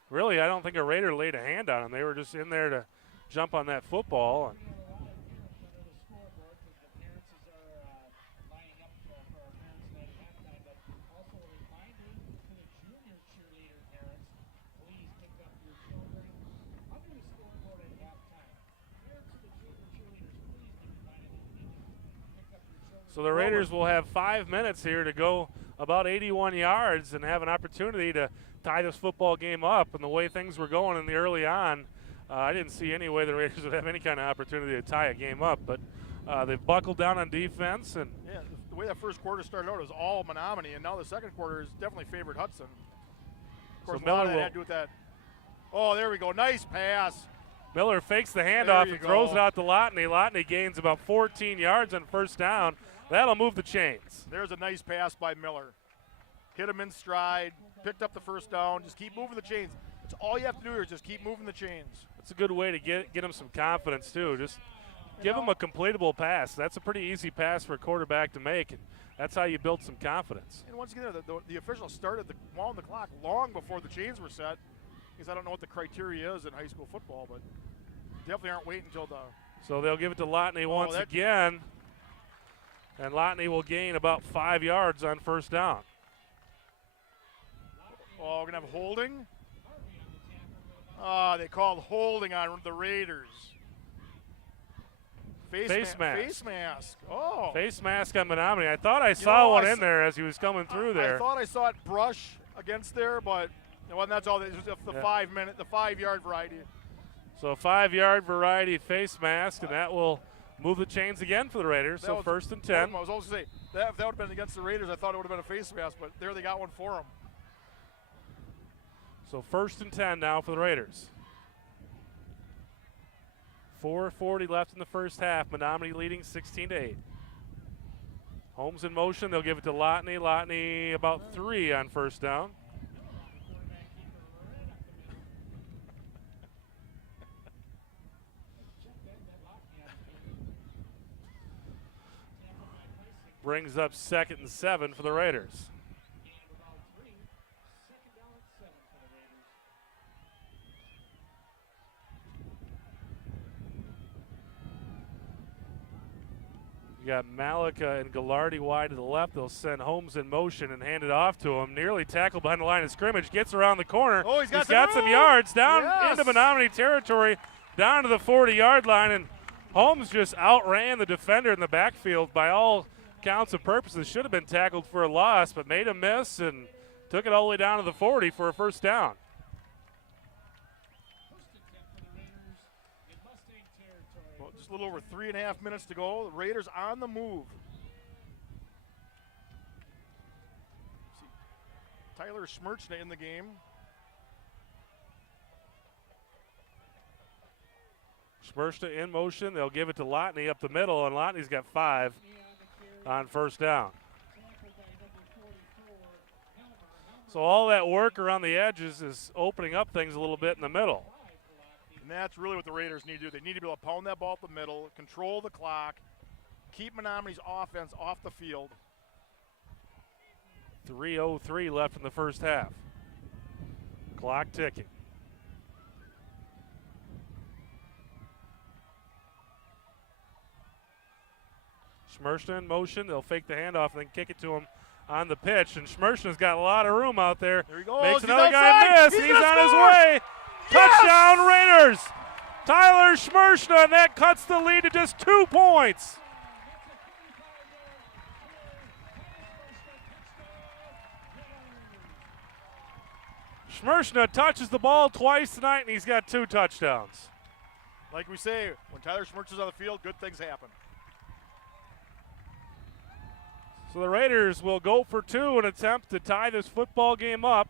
Really, I don't think a Raider laid a hand on him. They were just in there to jump on that football. And so the Raiders will have 5 minutes here to go about 81 yards and have an opportunity to tie this football game up. And the way things were going in the early on, I didn't see any way the Raiders would have any kind of opportunity to tie a game up. But they've buckled down on defense. And yeah, the way that first quarter started out was all Menomonie, and now the second quarter is definitely favored Hudson. Of course, so a lot of that had to do with that. Oh, there we go. Nice pass. Miller fakes the There handoff you and throws go. it out to Lotney. Lotney gains about 14 yards on first down. That'll move the chains. There's a nice pass by Miller. Hit him in stride, picked up the first down. Just keep moving the chains. That's all you have to do here is just keep moving the chains. That's a good way to get him some confidence, too. Just give him a completable pass. That's a pretty easy pass for a quarterback to make, and that's how you build some confidence. And once again, the official started wound the clock long before the chains were set, because I don't know what the criteria is in high school football, but definitely aren't waiting until the. So they'll give it to Lotney once again, and Lotney will gain about 5 yards on first down. Oh, we're going to have holding. They called holding on the Raiders. Face mask. Face mask. Oh. Face mask on Menomonie. I thought I saw one in there as he was coming through there. I thought I saw it brush against there, but well, that's all. It was the 5 yard variety. So a 5 yard variety face mask, and that will move the chains again for the Raiders. So first and 10. I was also saying that if that would have been against the Raiders, I thought it would have been a face mask, but there they got one for them. So first and 10 now for the Raiders. 4:40 left in the first half. Menomonie leading 16-8. Holmes in motion. They'll give it to Lotney. Lotney about 3 on first down. Brings up 2nd and 7 for the Raiders. You got Malika and Gallardi wide to the left. They'll send Holmes in motion and hand it off to him. Nearly tackled behind the line of scrimmage. Gets around the corner. Oh, he's got some yards down Yes. into Menomonie territory, down to the 40-yard line. And Holmes just outran the defender in the backfield by all counts and purposes. Should have been tackled for a loss, but made a miss and took it all the way down to the 40 for a first down. Well, just a little over 3.5 minutes to go. The Raiders on the move. See, Tyler Schmerchna in the game. Schmershna in motion. They'll give it to Lotney up the middle, and Lotney's got 5 on first down. So all that work around the edges is opening up things a little bit in the middle. And that's really what the Raiders need to do. They need to be able to pound that ball up the middle, control the clock, keep Menomonie's offense off the field. 3:03 left in the first half. Clock ticking. Schmershna in motion. They'll fake the handoff and then kick it to him on the pitch. And Schmershna's got a lot of room out there. There he goes. Makes He's another outside. guy miss. He's He's gonna on his score. way. Yes! Touchdown Raiders. Tyler Schmershna, and that cuts the lead to just 2 points. Schmershna touches the ball twice tonight, and he's got 2 touchdowns. Like we say, when Tyler Schmertz is on the field, good things happen. So the Raiders will go for 2 and attempt to tie this football game up.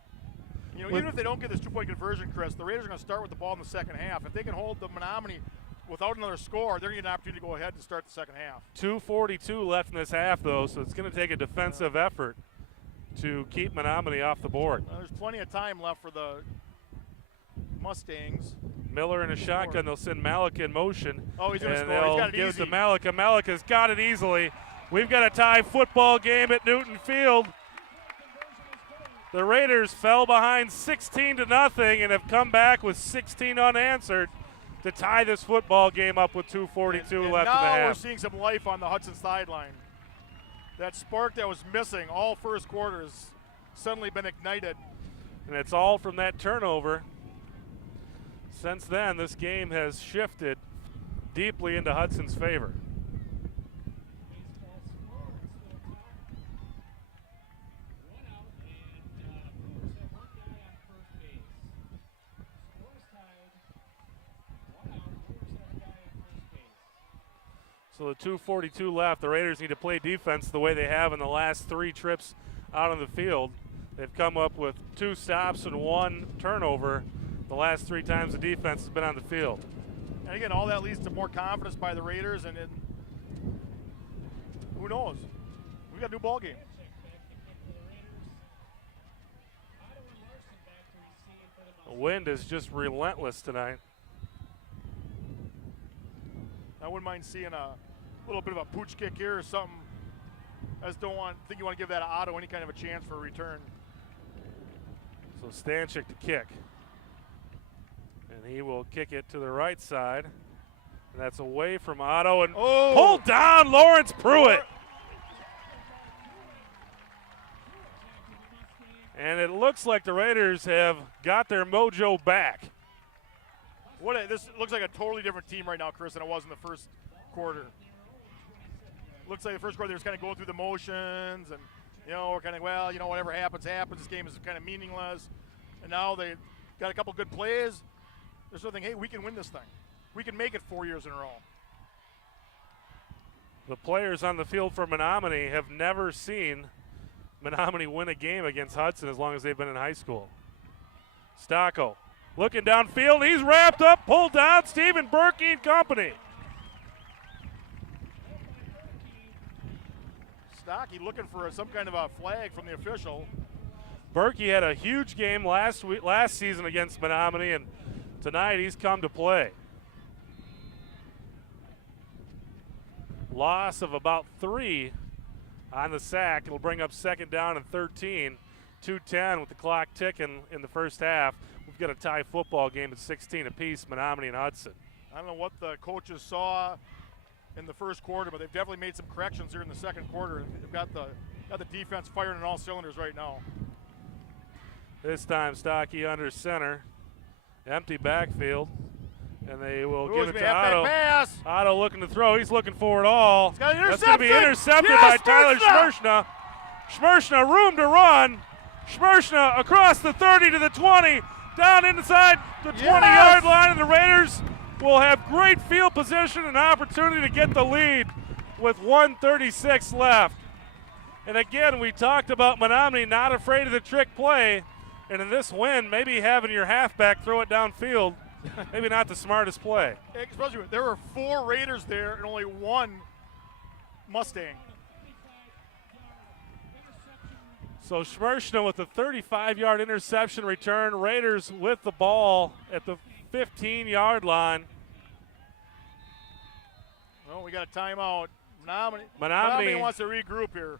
You know, even if they don't get this 2-point conversion, Chris, the Raiders are going to start with the ball in the second half. If they can hold the Menomonie without another score, they're going to get an opportunity to go ahead and start the second half. 2:42 left in this half, though, so it's going to take a defensive effort to keep Menomonie off the board. Well, there's plenty of time left for the Mustangs. Miller in a shotgun. They'll send Malik in motion. Oh, he's going to and score. He's they'll got it give easy. it to Malika. Malika's got it easily. We've got a tie football game at Newton Field. The Raiders fell behind 16-0 and have come back with 16 unanswered to tie this football game up with 2:42 and left in the now we're half. seeing some life on the Hudson sideline. That spark that was missing all first quarter has suddenly been ignited. And it's all from that turnover. Since then, this game has shifted deeply into Hudson's favor. So the 2:42 left. The Raiders need to play defense the way they have in the last 3 trips out on the field. They've come up with 2 stops and 1 turnover the last 3 times the defense has been on the field. And again, all that leads to more confidence by the Raiders, and who knows? We got a new ball game. The wind is just relentless tonight. I wouldn't mind seeing a little bit of a pooch kick here or something. I just don't think you want to give that Otto any kind of a chance for a return. So Stanchik to kick. And he will kick it to the right side. And that's away from Otto and pulled down Lawrence Pruitt. And it looks like the Raiders have got their mojo back. This looks like a totally different team right now, Chris, than it was in the first quarter. Looks like the first quarter they were kind of going through the motions, and we're kind of whatever happens, happens. This game is kind of meaningless. And now they got a couple good plays. They're sort of thinking, hey, we can win this thing. We can make it 4 years in a row. The players on the field for Menomonie have never seen Menomonie win a game against Hudson as long as they've been in high school. Stocco looking downfield. He's wrapped up, pulled down. Stephen Berkey and company. Stocky looking for some kind of a flag from the official. Berkey had a huge game last season against Menomonie, and tonight he's come to play. Loss of about 3 on the sack. It'll bring up 2nd down and 13. 2:10 with the clock ticking in the first half. We've got a tie football game at 16 apiece, Menomonie and Hudson. I don't know what the coaches saw in the first quarter, but they've definitely made some corrections here in the second quarter. They've got the defense firing on all cylinders right now. This time Stocky under center. Empty backfield. And they will give it to Otto. Pass. Otto looking to throw. He's looking for it all. Got an That's going to be intercepted yes, by Tyler Schmershna. Schmershna, room to run. Schmershna across the 30 to the 20. Down inside the 20-yard line, and the Raiders will have great field position and opportunity to get the lead with 1:36 left. And again, we talked about Menomonie not afraid of the trick play. And in this win, maybe having your halfback throw it downfield, maybe not the smartest play. Especially, there were 4 Raiders there and only 1 Mustang. So Schmershna with a 35-yard interception return. Raiders with the ball at the 15-yard line. Well, we got a timeout. Menomonie wants to regroup here.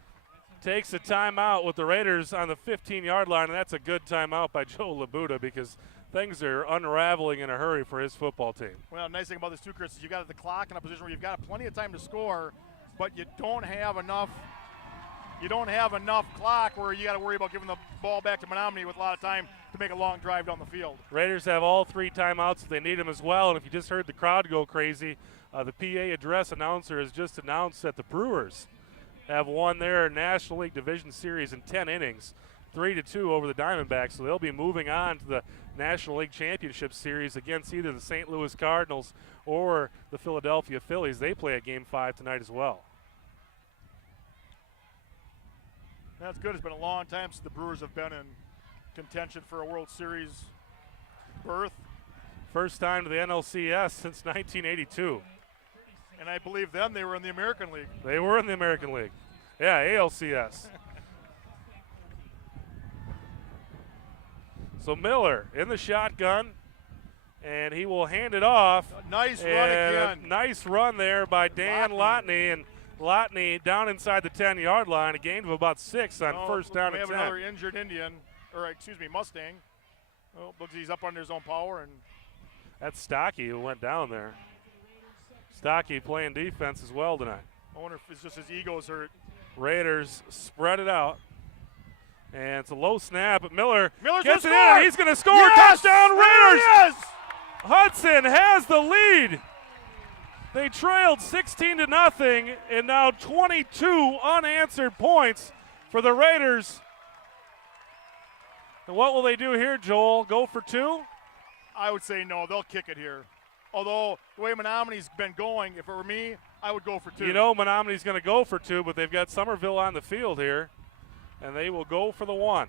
Takes a timeout with the Raiders on the 15-yard line, and that's a good timeout by Joe Labuda because things are unraveling in a hurry for his football team. Well, the nice thing about this too, Chris, is you got the clock in a position where you've got plenty of time to score, but you don't have enough clock where you got to worry about giving the ball back to Menomonie with a lot of time to make a long drive down the field. Raiders have all 3 timeouts if they need them as well, and if you just heard the crowd go crazy, the PA address announcer has just announced that the Brewers have won their National League Division Series in 10 innings. 3-2 over the Diamondbacks, so they'll be moving on to the National League Championship Series against either the St. Louis Cardinals or the Philadelphia Phillies. They play at Game 5 tonight as well. That's good. It's been a long time since the Brewers have been in contention for a World Series berth. First time to the NLCS since 1982. And I believe then they were in the American League. They were in the American League. Yeah, ALCS. So Miller in the shotgun, and he will hand it off. Nice run And again. a nice run there by Dan Lotney, and Lotney down inside the 10-yard line, a gain of about 6 on first down we and have 10. another injured Indian, or excuse me, Mustang. Oh, looks he's up under his own power, and That's Stocky who went down there. Stocky playing defense as well tonight. I wonder if it's just his ego's hurt. Raiders spread it out. And it's a low snap, but Miller's gonna gets it score! in. He's going to score. Yes! Touchdown There Raiders! he is! Hudson has the lead. They trailed 16-0, and now 22 unanswered points for the Raiders. And what will they do here, Joel? Go for 2? I would say no. They'll kick it here. Although the way Menomoni's been going, if it were me, I would go for 2. You know Menomoni's going to go for 2, but they've got Somerville on the field here, and they will go for the 1.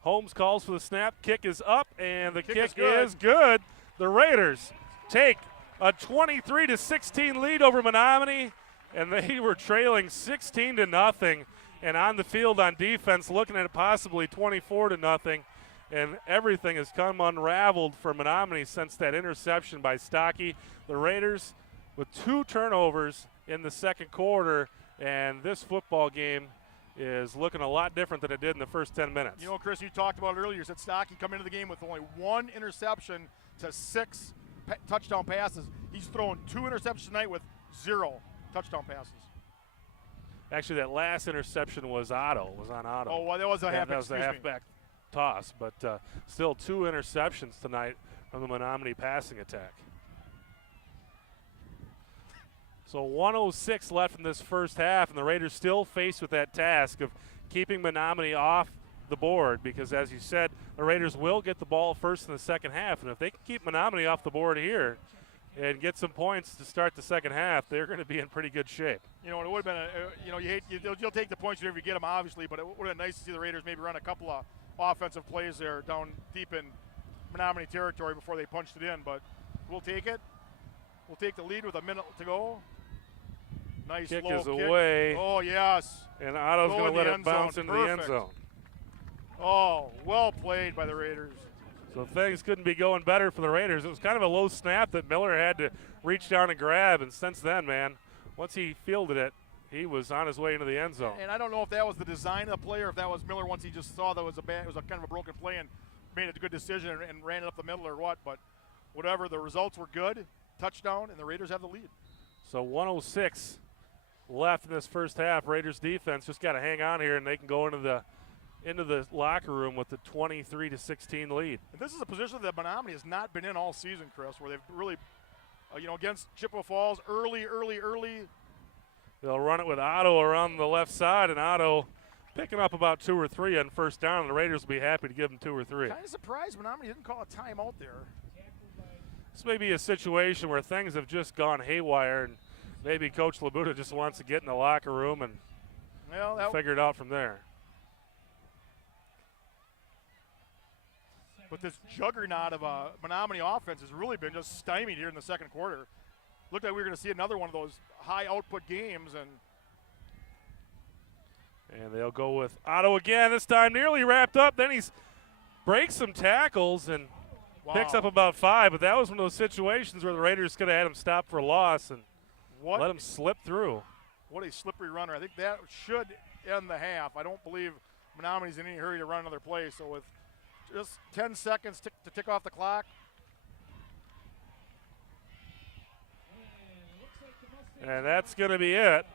Holmes calls for the snap. Kick is up, and the kick is good. The Raiders take a 23-16 lead over Menomonie, and they were trailing 16-0. And on the field on defense, looking at possibly 24-0. And everything has come unraveled for Menomonie since that interception by Stocky. The Raiders with 2 turnovers in the second quarter, and this football game is looking a lot different than it did in the first 10 minutes. You know, Chris, you talked about it earlier. You said Stocky come into the game with only 1 interception to 6 touchdown passes. He's thrown 2 interceptions tonight with 0 touchdown passes. Actually, that last interception was Otto. Was on Otto. Oh, well, that was a halfback. That was a halfback toss, but still 2 interceptions tonight from the Menomonie passing attack. So 1:06 left in this first half, and the Raiders still faced with that task of keeping Menomonie off the board because, as you said, the Raiders will get the ball first in the second half, and if they can keep Menomonie off the board here and get some points to start the second half, they're going to be in pretty good shape. You know, it would have been you'll take the points whenever you get them, obviously, but it would have been nice to see the Raiders maybe run a couple of offensive plays there down deep in Menomonie territory before they punched it in, but we'll take it. We'll take the lead with a minute to go. Nice Kick low is kick. away. Oh, yes. And Otto's going to let it bounce into the end Perfect. zone. Oh, well played by the Raiders. So things couldn't be going better for the Raiders. It was kind of a low snap that Miller had to reach down and grab, and since then, man, once he fielded it, he was on his way into the end zone. And I don't know if that was the design of the play or if that was Miller once he just saw that it was a kind of a broken play and made a good decision and ran it up the middle or what, but whatever, the results were good. Touchdown, and the Raiders have the lead. So 1:06 left in this first half. Raiders defense just got to hang on here, and they can go into the locker room with the 23-16 lead. And this is a position that Menomonie has not been in all season, Chris, where they've really, against Chippewa Falls, early. They'll run it with Otto around the left side, and Otto picking up about 2 or 3 on first down, and the Raiders will be happy to give him 2 or 3. Kind of surprised Menomonie didn't call a timeout there. This may be a situation where things have just gone haywire, and maybe Coach Labuda just wants to get in the locker room and figure it out from there. But this juggernaut of a Menomonie offense has really been just stymied here in the second quarter. Looked like we were going to see another one of those high output games, and they'll go with Otto again. This time nearly wrapped up. Then he breaks some tackles and picks up about 5. But that was one of those situations where the Raiders could have had him stop for a loss and let him slip through. What a slippery runner. I think that should end the half. I don't believe Menomonie's in any hurry to run another play. So with just 10 seconds to tick off the clock. And that's going to be it.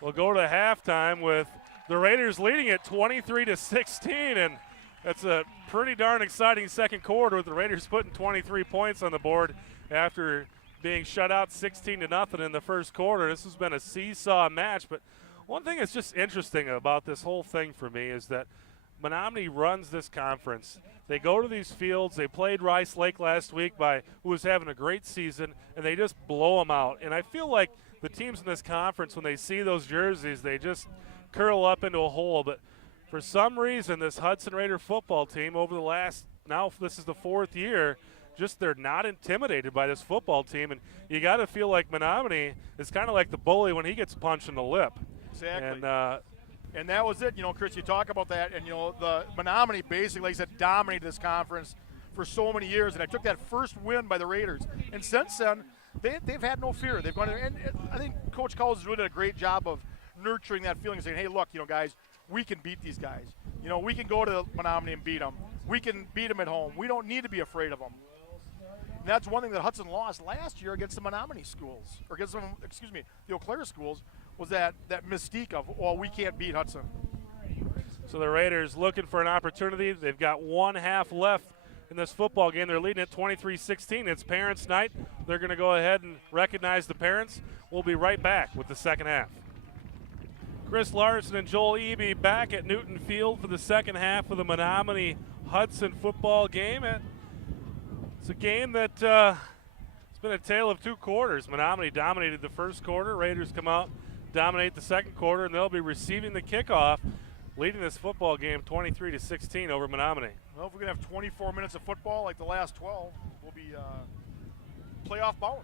We'll go to halftime with the Raiders leading it 23-16, and that's a pretty darn exciting second quarter with the Raiders putting 23 points on the board after being shut out 16-0 in the first quarter. This has been a seesaw match, but one thing that's just interesting about this whole thing for me is that Menomonie runs this conference. They go to these fields. They played Rice Lake last week, who was having a great season, and they just blow them out. And I feel like the teams in this conference, when they see those jerseys, they just curl up into a hole. But for some reason, this Hudson Raider football team over the last, now this is the 4th year, just they're not intimidated by this football team. And you got to feel like Menomonie is kind of like the bully when he gets punched in the lip. Exactly. And that was it. Chris, you talk about that, and, the Menomonie basically, like I said, dominated this conference for so many years. And I took that first win by the Raiders. And since then, they've had no fear. They've gone there, and I think Coach Collins has really done a great job of nurturing that feeling, saying, hey, look, guys, we can beat these guys. We can go to Menomonie and beat them. We can beat them at home. We don't need to be afraid of them. And that's one thing that Hudson lost last year against the Menomonie schools, or against them, the Eau Claire schools, was that mystique of, we can't beat Hudson. So the Raiders looking for an opportunity. They've got 1 half left in this football game. They're leading at 23-16. It's parents' night. They're going to go ahead and recognize the parents. We'll be right back with the second half. Chris Larson and Joel Eby back at Newton Field for the second half of the Menomonie Hudson football game. It's a game that it's been a tale of 2 quarters. Menomonie dominated the first quarter. Raiders come out, dominate the second quarter, and they'll be receiving the kickoff, leading this football game 23-16 over Menomonie. Well, if we're going to have 24 minutes of football like the last 12, we'll be playoff bound.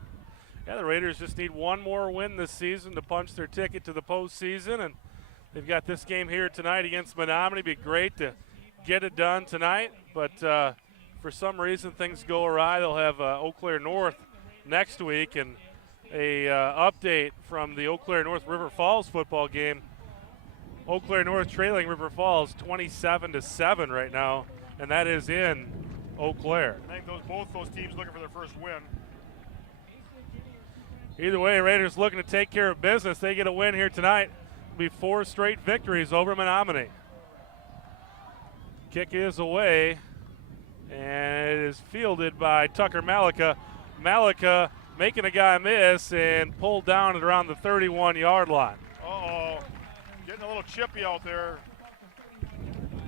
Yeah, the Raiders just need one more win this season to punch their ticket to the postseason, and they've got this game here tonight against Menomonie. It'd be great to get it done tonight, but for some reason things go awry. They'll have Eau Claire North next week, and a update from the Eau Claire North River Falls football game. Eau Claire North trailing River Falls 27-7 right now, and that is in Eau Claire. I think both those teams looking for their first win. Either way, Raiders looking to take care of business. They get a win here tonight. It'll be 4 straight victories over Menomonie. Kick is away, and it is fielded by Tucker Malika. Malika making a guy miss and pulled down at around the 31-yard line. Uh-oh. Getting a little chippy out there.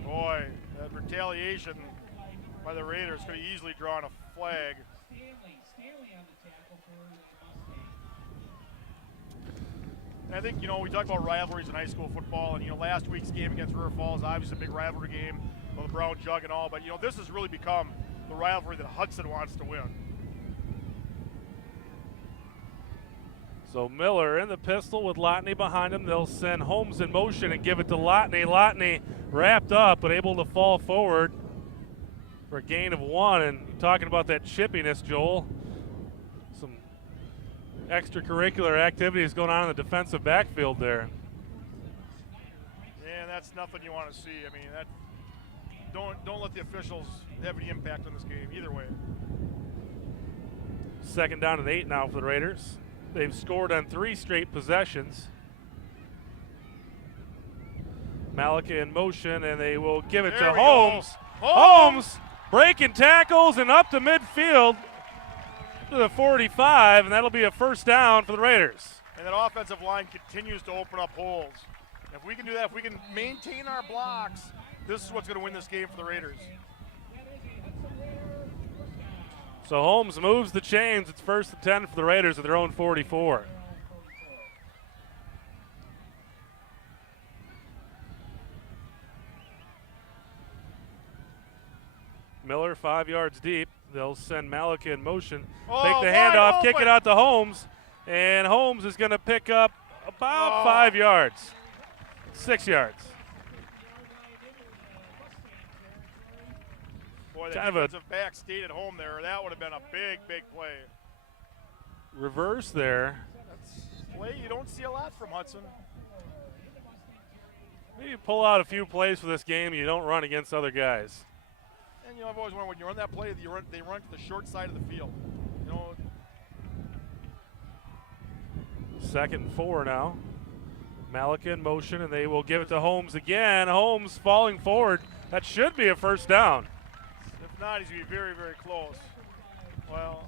Boy, that retaliation by the Raiders could have easily drawn a flag. Stanley on the tackle for the Mustangs. And I think, we talk about rivalries in high school football, and, last week's game against River Falls, obviously a big rivalry game with the Brown Jug and all, but, this has really become the rivalry that Hudson wants to win. So Miller in the pistol with Lotney behind him. They'll send Holmes in motion and give it to Lotney. Lotney wrapped up but able to fall forward for a gain of 1. And talking about that chippiness, Joel, some extracurricular activities going on in the defensive backfield there. Yeah, that's nothing you want to see. I mean, don't let the officials have any impact on this game either way. 2nd down and 8 now for the Raiders. They've scored on 3 straight possessions. Malika in motion, and they will give it to Holmes. Holmes breaking tackles and up to midfield to the 45, and that'll be a 1st down for the Raiders. And that offensive line continues to open up holes. If we can do that, if we can maintain our blocks, this is what's going to win this game for the Raiders. So Holmes moves the chains. It's 1st and 10 for the Raiders at their own 44. Miller 5 yards deep. They'll send Malika in motion. Take the handoff, kick it out to Holmes. And Holmes is going to pick up about 5 yards. 6 yards. Boy, that defensive back stayed at home there. That would have been a big, big play. Reverse there. That's a play you don't see a lot from Hudson. Maybe pull out a few plays for this game you don't run against other guys. And, I've always wondered, when you run that play, they run to the short side of the field. 2nd and 4 now. Malika in motion, and they will give it to Holmes again. Holmes falling forward. That should be a 1st down. If not, he's going to be very, very close. Well,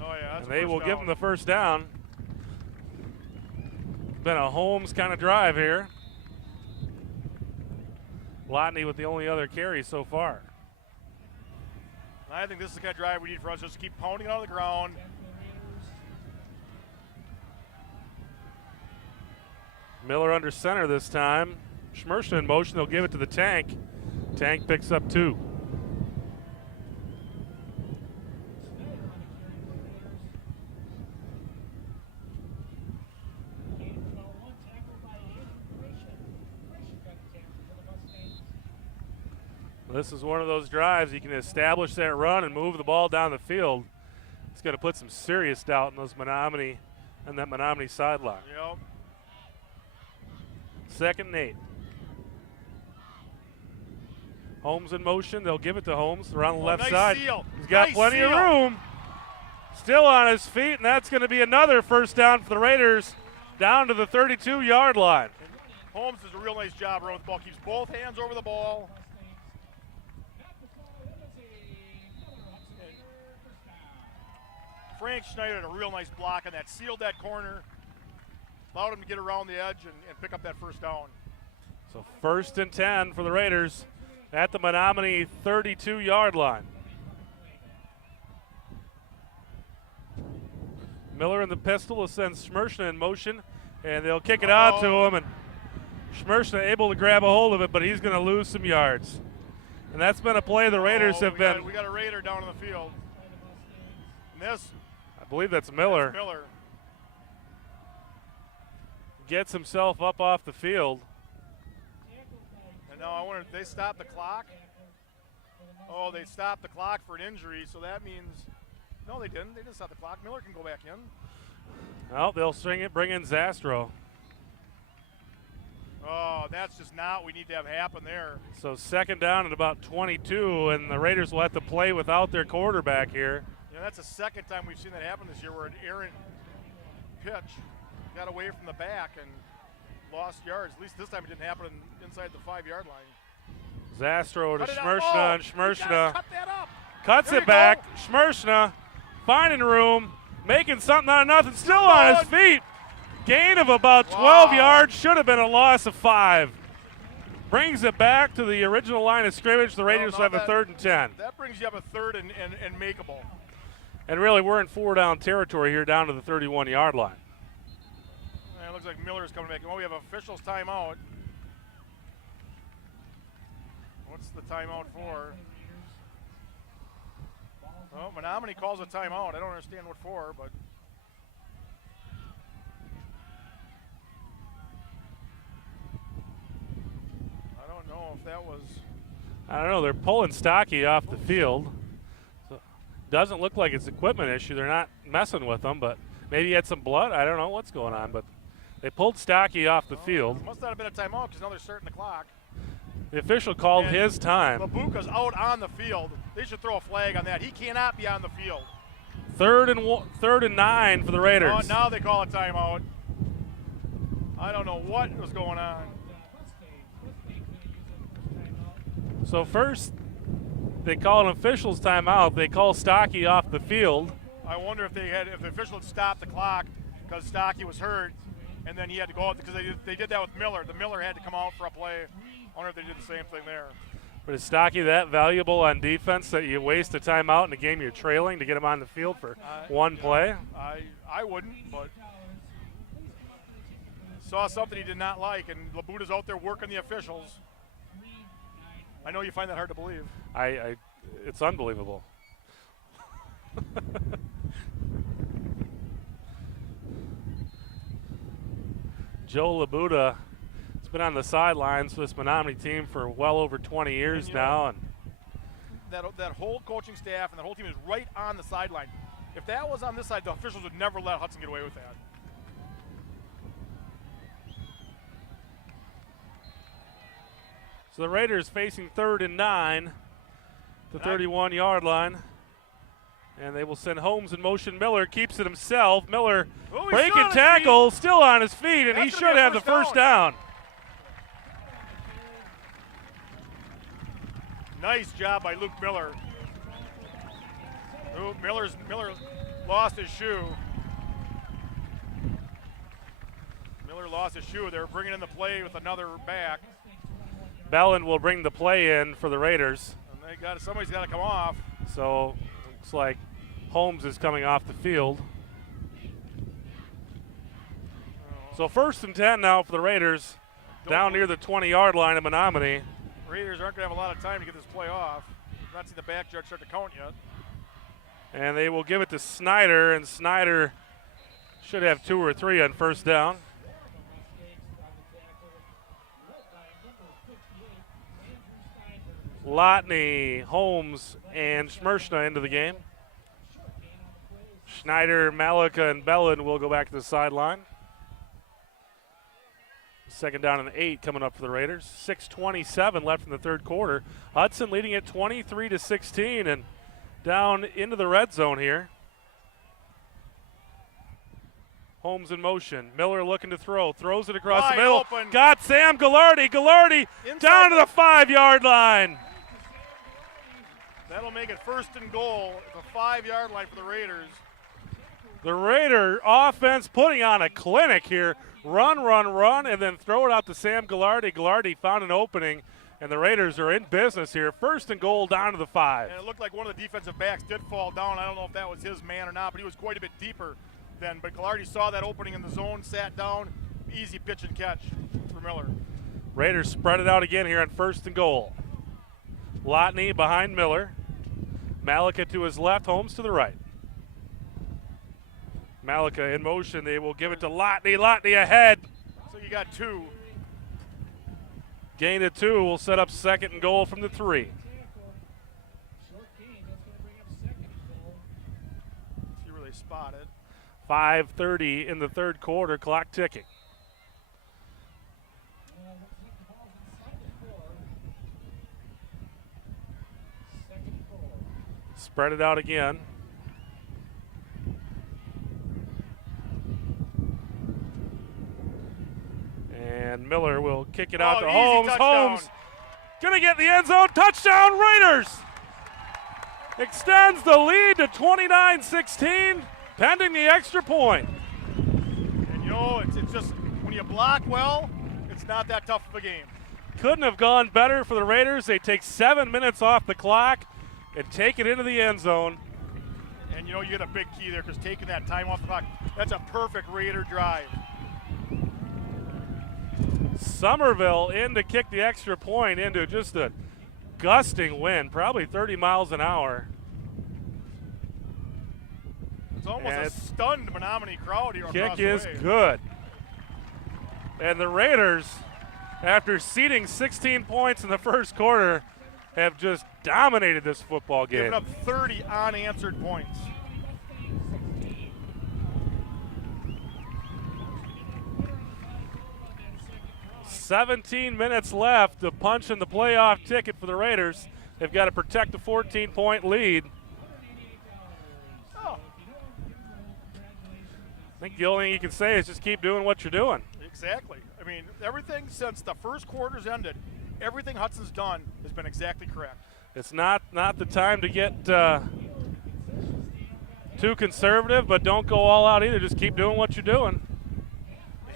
oh yeah, That's And a they first will give down. him the first down. Been a Holmes kind of drive here. Lotney with the only other carry so far. I think this is the kind of drive we need for us, just to keep pounding it on the ground. Miller under center this time. Schmershna in motion, they'll give it to the Tank. Tank picks up 2. This is one of those drives you can establish that run and move the ball down the field. It's going to put some serious doubt in those Menomonie and that Menomonie sideline. Yep. 2nd and 8. Holmes in motion. They'll give it to Holmes around the left nice side. seal. He's got Nice plenty of seal. room. Still on his feet, and that's going to be another first down for the Raiders down to the 32-yard line. Holmes does a real nice job running with the ball. Keeps both hands over the ball. Frank Schneider had a real nice block on that. Sealed that corner. Allowed him to get around the edge and pick up that first down. So 1st and 10 for the Raiders at the Menomonie 32-yard line. Miller in the pistol sends Schmershna in motion, and they'll kick it out to him, and Schmershna able to grab a hold of it, but he's going to lose some yards. And that's been a play the Raiders have been. We got a Raider down on the field. And this, I believe that's Miller. Miller. Gets himself up off the field. And now I wonder if they stopped the clock. Oh, they stopped the clock for an injury, so that means no, they didn't. They didn't stop the clock. Miller can go back in. Well, they'll string it, bring in Zastro. Oh, that's just not what we need to have happen there. So 2nd down at about 22, and the Raiders will have to play without their quarterback here. You know, that's the second time we've seen that happen this year, where an errant pitch got away from the back and lost yards. At least this time it didn't happen inside the 5-yard line. Zastro to Cut it out. Schmershna, and You Schmershna gotta cut that up. cuts There it you back. go. Schmershna finding room, making something out of nothing, still on his feet. Gain of about 12 yards, should have been a loss of 5. Brings it back to the original line of scrimmage. The Raiders will have a 3rd and 10. That brings you up a 3rd and makeable. And really, we're in 4-down territory here down to the 31-yard line. It looks like Miller's coming back. Well, we have officials timeout. What's the timeout for? Well, Menomonie calls a timeout. I don't understand what for, but. I don't know if that was. I don't know. They're pulling Stocky off the field. So doesn't look like it's an equipment issue. They're not messing with him, but maybe he had some blood. I don't know what's going on, but they pulled Stocky off the field. It must not have been a timeout because now they're starting the clock. The official called And his time. Labuka's out on the field. They should throw a flag on that. He cannot be on the field. 3rd and 9 for the Raiders. Oh, now they call a timeout. I don't know what was going on. So first, they call an official's timeout. They call Stocky off the field. I wonder if if the official had stopped the clock because Stocky was hurt, and then he had to go out because they did that with Miller. The Miller had to come out for a play. I wonder if they did the same thing there. But is Stocky that valuable on defense that you waste a timeout in a game you're trailing to get him on the field for one play? I wouldn't, but saw something he did not like, and Labuda's out there working the officials. I know you find that hard to believe. It's unbelievable. Joe Labuda has been on the sidelines for this Menomonie team for well over 20 years now. And that whole coaching staff and that whole team is right on the sideline. If that was on this side, the officials would never let Hudson get away with that. so the Raiders facing 3rd and 9, the 31-yard line. And they will send Holmes in motion. Miller keeps it himself. Miller breaking tackle, still on his feet, and he should have the first down. Nice job by Luke Miller. Miller lost his shoe. Miller lost his shoe. They're bringing in the play with another back. Bellin will bring the play in for the Raiders. And somebody's got to come off. So looks like Holmes is coming off the field. So 1st and 10 now for the Raiders, down near the 20-yard line of Menomonie. Raiders aren't going to have a lot of time to get this play off. Not seen the back judge start to count yet. And they will give it to Snyder, and Snyder should have 2 or 3 on 1st down. Lotney, Holmes, and Schmershna into the game. Schneider, Malika, and Bellin will go back to the sideline. 2nd down and 8 coming up for the Raiders. 6:27 left in the 3rd quarter. Hudson leading it 23-16 and down into the red zone here. Holmes in motion. Miller looking to throw. Throws it across the middle. Open. Got Sam Ghilardi. Ghilardi down to the 5-yard line. That'll make it 1st and goal at the 5-yard line for the Raiders. The Raider offense putting on a clinic here. Run, and then throw it out to Sam Ghilardi. Ghilardi found an opening, and the Raiders are in business here. 1st and goal down to the 5. And it looked like one of the defensive backs did fall down. I don't know if that was his man or not, but he was quite a bit deeper then. But Ghilardi saw that opening in the zone, sat down. Easy pitch and catch for Miller. Raiders spread it out again here on 1st and goal. Lotney behind Miller. Malika to his left, Holmes to the right. Malika in motion. They will give it to Lotney. Lotney ahead. So you got 2. Gain of 2 will set up 2nd and goal from the 3. See where they spot it. 5:30 in the 3rd quarter, clock ticking. Spread it out again. And Miller will kick it out to Holmes. Holmes gonna get the end zone. Touchdown Raiders! Extends the lead to 29-16, pending the extra point. And you know, it's just when you block well, it's not that tough of a game. Couldn't have gone better for the Raiders. They take 7 minutes off the clock and take it into the end zone. And you know, you get a big key there because taking that time off the clock, that's a perfect Raider drive. Somerville in to kick the extra point into just a gusting wind, probably 30 miles an hour. It's almost a stunned Menomonie crowd here. Kick is good. And the Raiders, after ceding 16 points in the 1st quarter, have just dominated this football game. Giving up 30 unanswered points. "17 minutes left to punch in the playoff ticket for the Raiders. They've got to protect the 14-point lead. Oh. I think the only thing you can say is just keep doing what you're doing. Exactly. I mean, everything since the 1st quarter's ended, everything Hudson's done has been exactly correct. It's not the time to get too conservative, but don't go all out either. Just keep doing what you're doing.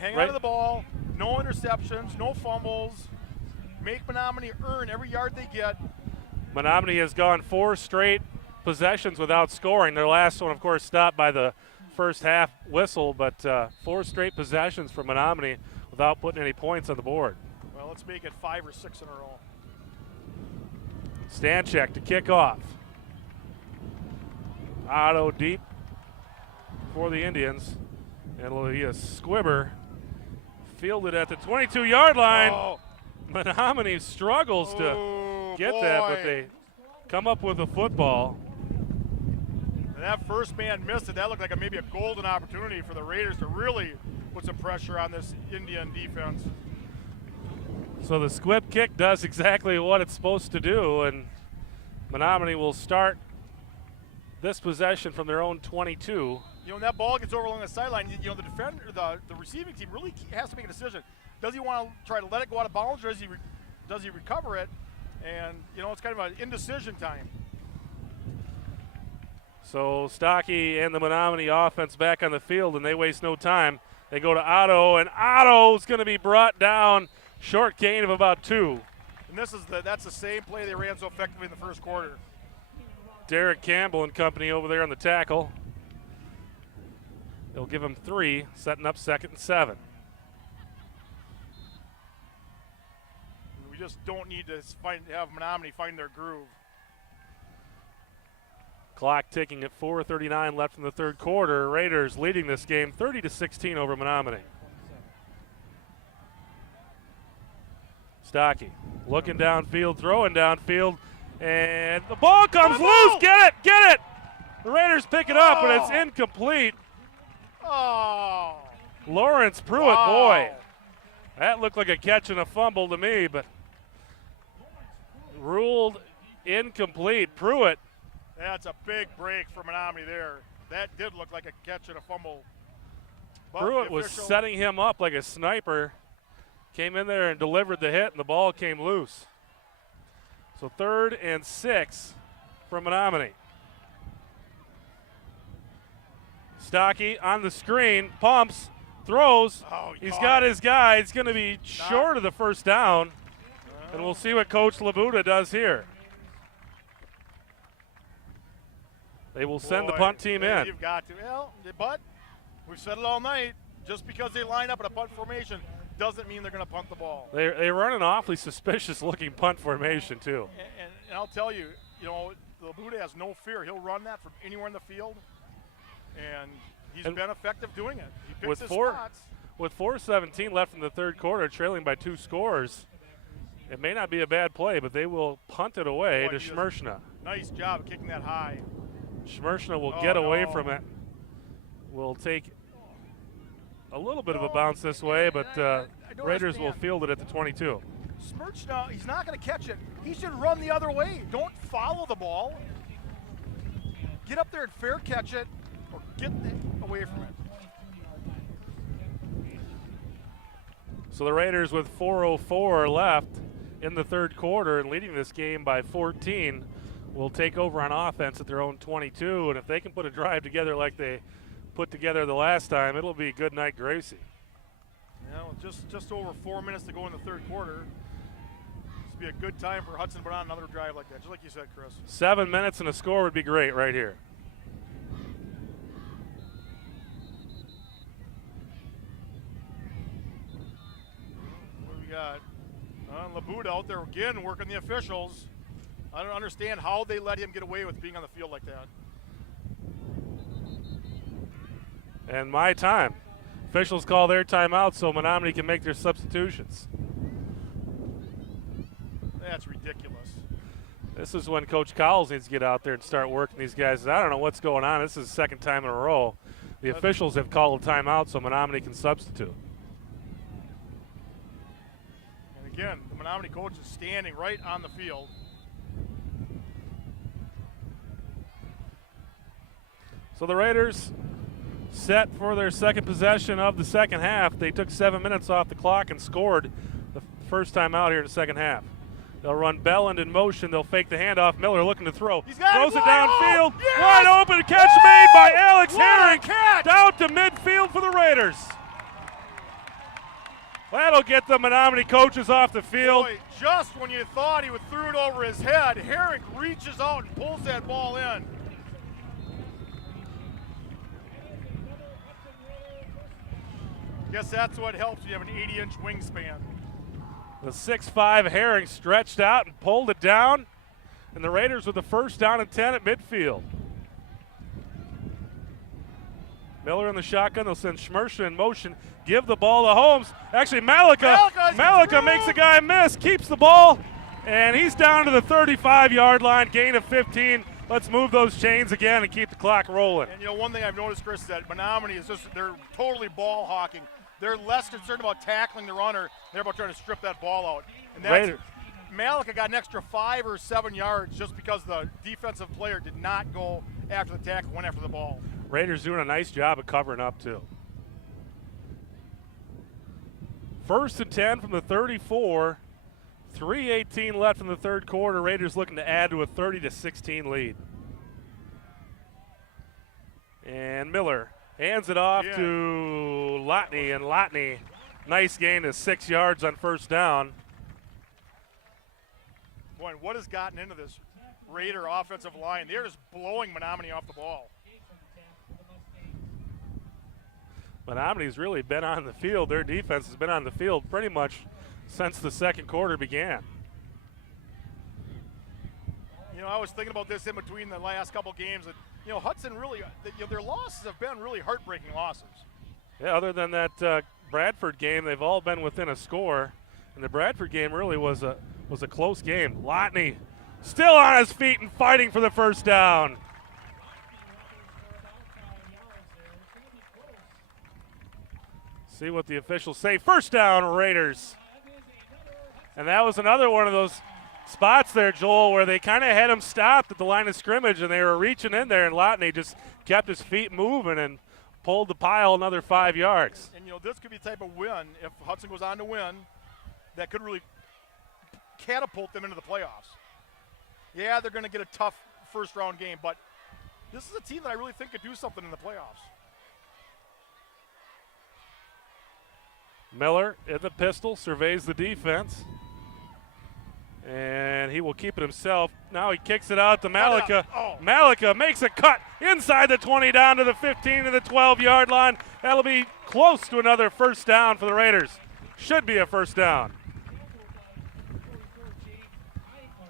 Hang on to the ball, no interceptions, no fumbles. Make Menomonie earn every yard they get. Menomonie has gone 4 straight possessions without scoring. Their last one, of course, stopped by the first half whistle, but 4 straight possessions for Menomonie without putting any points on the board. Well, let's make it 5 or 6 in a row. Stanchek to kick off. Otto deep for the Indians. And it'll be a squibber fielded at the 22-yard line. Oh. Menomonie struggles to get that, but they come up with a football. And that first man missed it. That looked like maybe a golden opportunity for the Raiders to really put some pressure on this Indian defense. So the squib kick does exactly what it's supposed to do, and Menomonie will start this possession from their own 22. You know, when that ball gets over along the sideline, you know, the defender, the receiving team really has to make a decision. Does he want to try to let it go out of bounds, or does he recover it? And, you know, it's kind of an indecision time. So Stocky and the Menomonie offense back on the field, and they waste no time. They go to Otto, and Otto's going to be brought down. Short gain of about 2. And that's the same play they ran so effectively in the first quarter. Derek Campbell and company over there on the tackle. They'll give him 3, setting up 2nd and 7. We just don't need to have Menomonie find their groove. Clock ticking at 4:39 left in the third quarter. Raiders leading this game 30-16 over Menomonie. Stocky looking downfield, throwing downfield, and the ball comes loose. Get it! The Raiders pick it up, but it's incomplete. Oh! Lawrence Pruitt, boy, that looked like a catch and a fumble to me, but ruled incomplete. Pruitt. That's a big break for Menomonie there. That did look like a catch and a fumble. But Pruitt was setting him up like a sniper. Came in there and delivered the hit, and the ball came loose. So 3rd and 6 for Menomonie. Stocky on the screen, pumps, throws. He's got his guy. He's going to be short of the first down. And we'll see what Coach Labuda does here. They will send the punt team in. You've got to. Well, but we've said it all night. Just because they line up in a punt formation doesn't mean they're going to punt the ball. They run an awfully suspicious-looking punt formation, too. And I'll tell you, Labuda has no fear. He'll run that from anywhere in the field, and he's been effective doing it. He picks his spots. With 4:17 left in the third quarter, trailing by 2 scores, it may not be a bad play, but they will punt it away to Schmershna. Nice job of kicking that high. Schmershna will get away from it. Will take a little bit of a bounce this way, but Raiders will field it at the 22. Schmershna, he's not going to catch it. He should run the other way. Don't follow the ball. Get up there and fair catch it, or get away from it. So the Raiders with 4:04 left in the third quarter and leading this game by 14 will take over on offense at their own 22. And if they can put a drive together like they put together the last time, it'll be good night, Gracie. Just over 4 minutes to go in the third quarter. This would be a good time for Hudson to put on another drive like that, just like you said, Chris. 7 minutes and a score would be great right here. What do we got? Labuda out there again working the officials. I don't understand how they let him get away with being on the field like that. And my time. Officials call their timeout so Menomonie can make their substitutions. That's ridiculous. This is when Coach Cowles needs to get out there and start working these guys. I don't know what's going on. This is the second time in a row. The officials have called a timeout so Menomonie can substitute. And again, the Menomonie coach is standing right on the field. So the Raiders set for their second possession of the second half. They took 7 minutes off the clock and scored the first time out here in the second half. They'll run Belland in motion. They'll fake the handoff. Miller looking to throw. Throws it downfield. Yes! Wide open. Catch made by Alex Herring. Down to midfield for the Raiders. That'll get the Menomonie coaches off the field. Boy, just when you thought he would throw it over his head, Herring reaches out and pulls that ball in. Guess that's what helps when you have an 80-inch wingspan. The 6'5" Herring stretched out and pulled it down. And the Raiders with the first down and 10 at midfield. Miller in the shotgun. They'll send Schmershna in motion. Give the ball to Holmes. Actually, Malika makes a guy miss. Keeps the ball. And he's down to the 35-yard line. Gain of 15. Let's move those chains again and keep the clock rolling. And one thing I've noticed, Chris, is that Menomonie is they're totally ball hawking. They're less concerned about tackling the runner. They're about trying to strip that ball out. And that's, Malika got an extra 5 or 7 yards just because the defensive player did not go after the tackle, went after the ball. Raiders doing a nice job of covering up, too. 1st and 10 from the 34. 3:18 left in the third quarter. Raiders looking to add to a 30-16 lead. And Miller hands it off to Lotney, and Lotney, nice gain to 6 yards on first down. Boy, what has gotten into this Raider offensive line? They're just blowing Menomonie off the ball. Menomoni's really been on the field. Their defense has been on the field pretty much since the second quarter began. You know, I was thinking about this in between the last couple games. That, you know, Hudson really, their losses have been really heartbreaking losses. Yeah, other than that Bradford game, they've all been within a score. And the Bradford game really was a close game. Lotney still on his feet and fighting for the first down. See what the officials say. First down, Raiders. And that was another one of those spots there, Joel, where they kind of had him stopped at the line of scrimmage and they were reaching in there, and Lotney just kept his feet moving and pulled the pile another 5 yards. And, you know, this could be the type of win, if Hudson goes on to win, that could really catapult them into the playoffs. Yeah, they're going to get a tough first-round game, but this is a team that I really think could do something in the playoffs. Miller in the pistol, surveys the defense. And he will keep it himself. Now he kicks it out to Malika. Oh. Malika makes a cut inside the 20 down to the 15 to the 12-yard line. That'll be close to another first down for the Raiders. Should be a first down.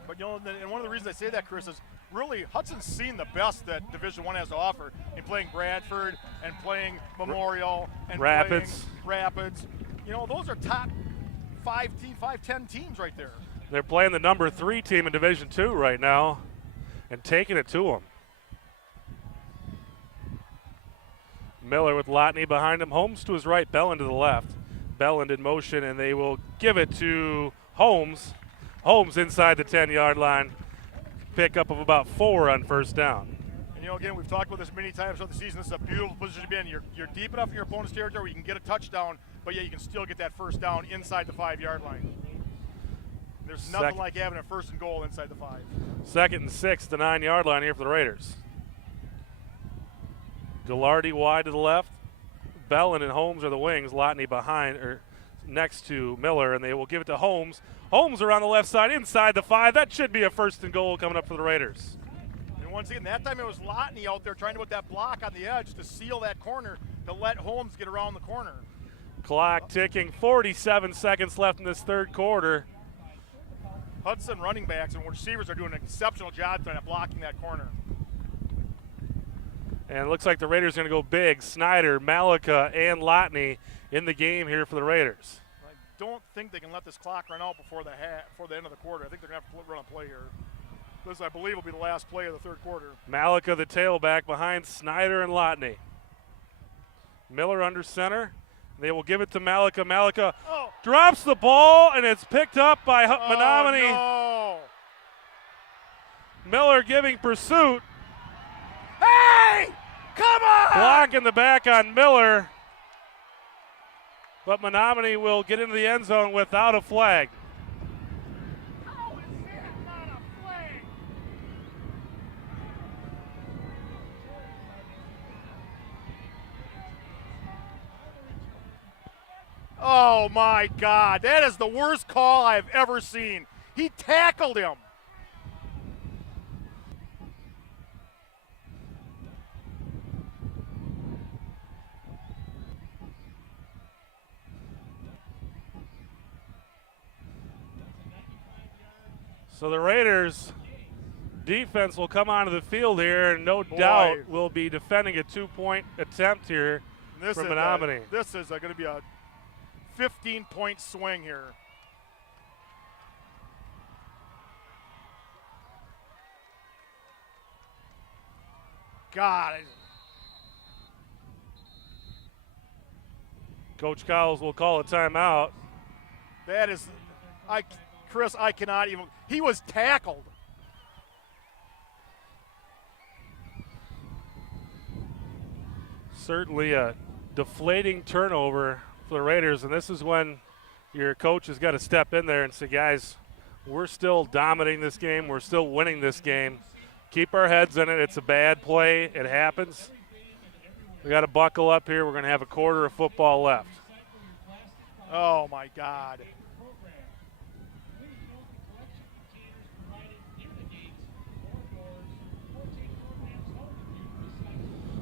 But, you know, and one of the reasons I say that, Chris, is really Hudson's seen the best that Division I has to offer in playing Bradford and playing Memorial and Rapids. playing Rapids. You know, those are top 5-10 teams right there. They're playing the number 3 team in Division II right now and taking it to them. Miller with Lotney behind him. Holmes to his right, Belland to the left. Belland in motion, and they will give it to Holmes. Holmes inside the 10-yard line. Pickup of about 4 on first down. And, you know, again, we've talked about this many times throughout the season. This is a beautiful position to be in. You're deep enough in your opponent's territory where you can get a touchdown, but yet you can still get that first down inside the 5-yard line. There's nothing like having a first and goal inside the 5. 2nd and 6, the 9-yard line here for the Raiders. Gallardi wide to the left. Belland and Holmes are the wings. Lotney behind or next to Miller, and they will give it to Holmes. Holmes around the left side inside the 5. That should be a first and goal coming up for the Raiders. And once again, that time it was Lotney out there trying to put that block on the edge to seal that corner to let Holmes get around the corner. Clock ticking. 47 seconds left in this third quarter. Hudson running backs and receivers are doing an exceptional job trying to blocking that corner. And it looks like the Raiders are going to go big. Snyder, Malika, and Lotney in the game here for the Raiders. I don't think they can let this clock run out before the end of the quarter. I think they're going to have to run a play here. This, I believe, will be the last play of the third quarter. Malika, the tailback, behind Snyder and Lotney. Miller under center. They will give it to Malika. Malika drops the ball, and it's picked up by Menomonie. No. Miller giving pursuit. Hey! Come on! Block in the back on Miller. But Menomonie will get into the end zone without a flag. How is that not a flag? Oh, my God. That is the worst call I've ever seen. He tackled him. So the Raiders defense will come onto the field here and no doubt will be defending a 2-point attempt here from Menomonie. This is going to be a 15-point swing here. God. Coach Cowles will call a timeout. That is, Chris, I cannot even. He was tackled. Certainly a deflating turnover for the Raiders, and this is when your coach has got to step in there and say, guys, we're still dominating this game. We're still winning this game. Keep our heads in it. It's a bad play. It happens. We got to buckle up here. We're going to have a quarter of football left. Oh, my God.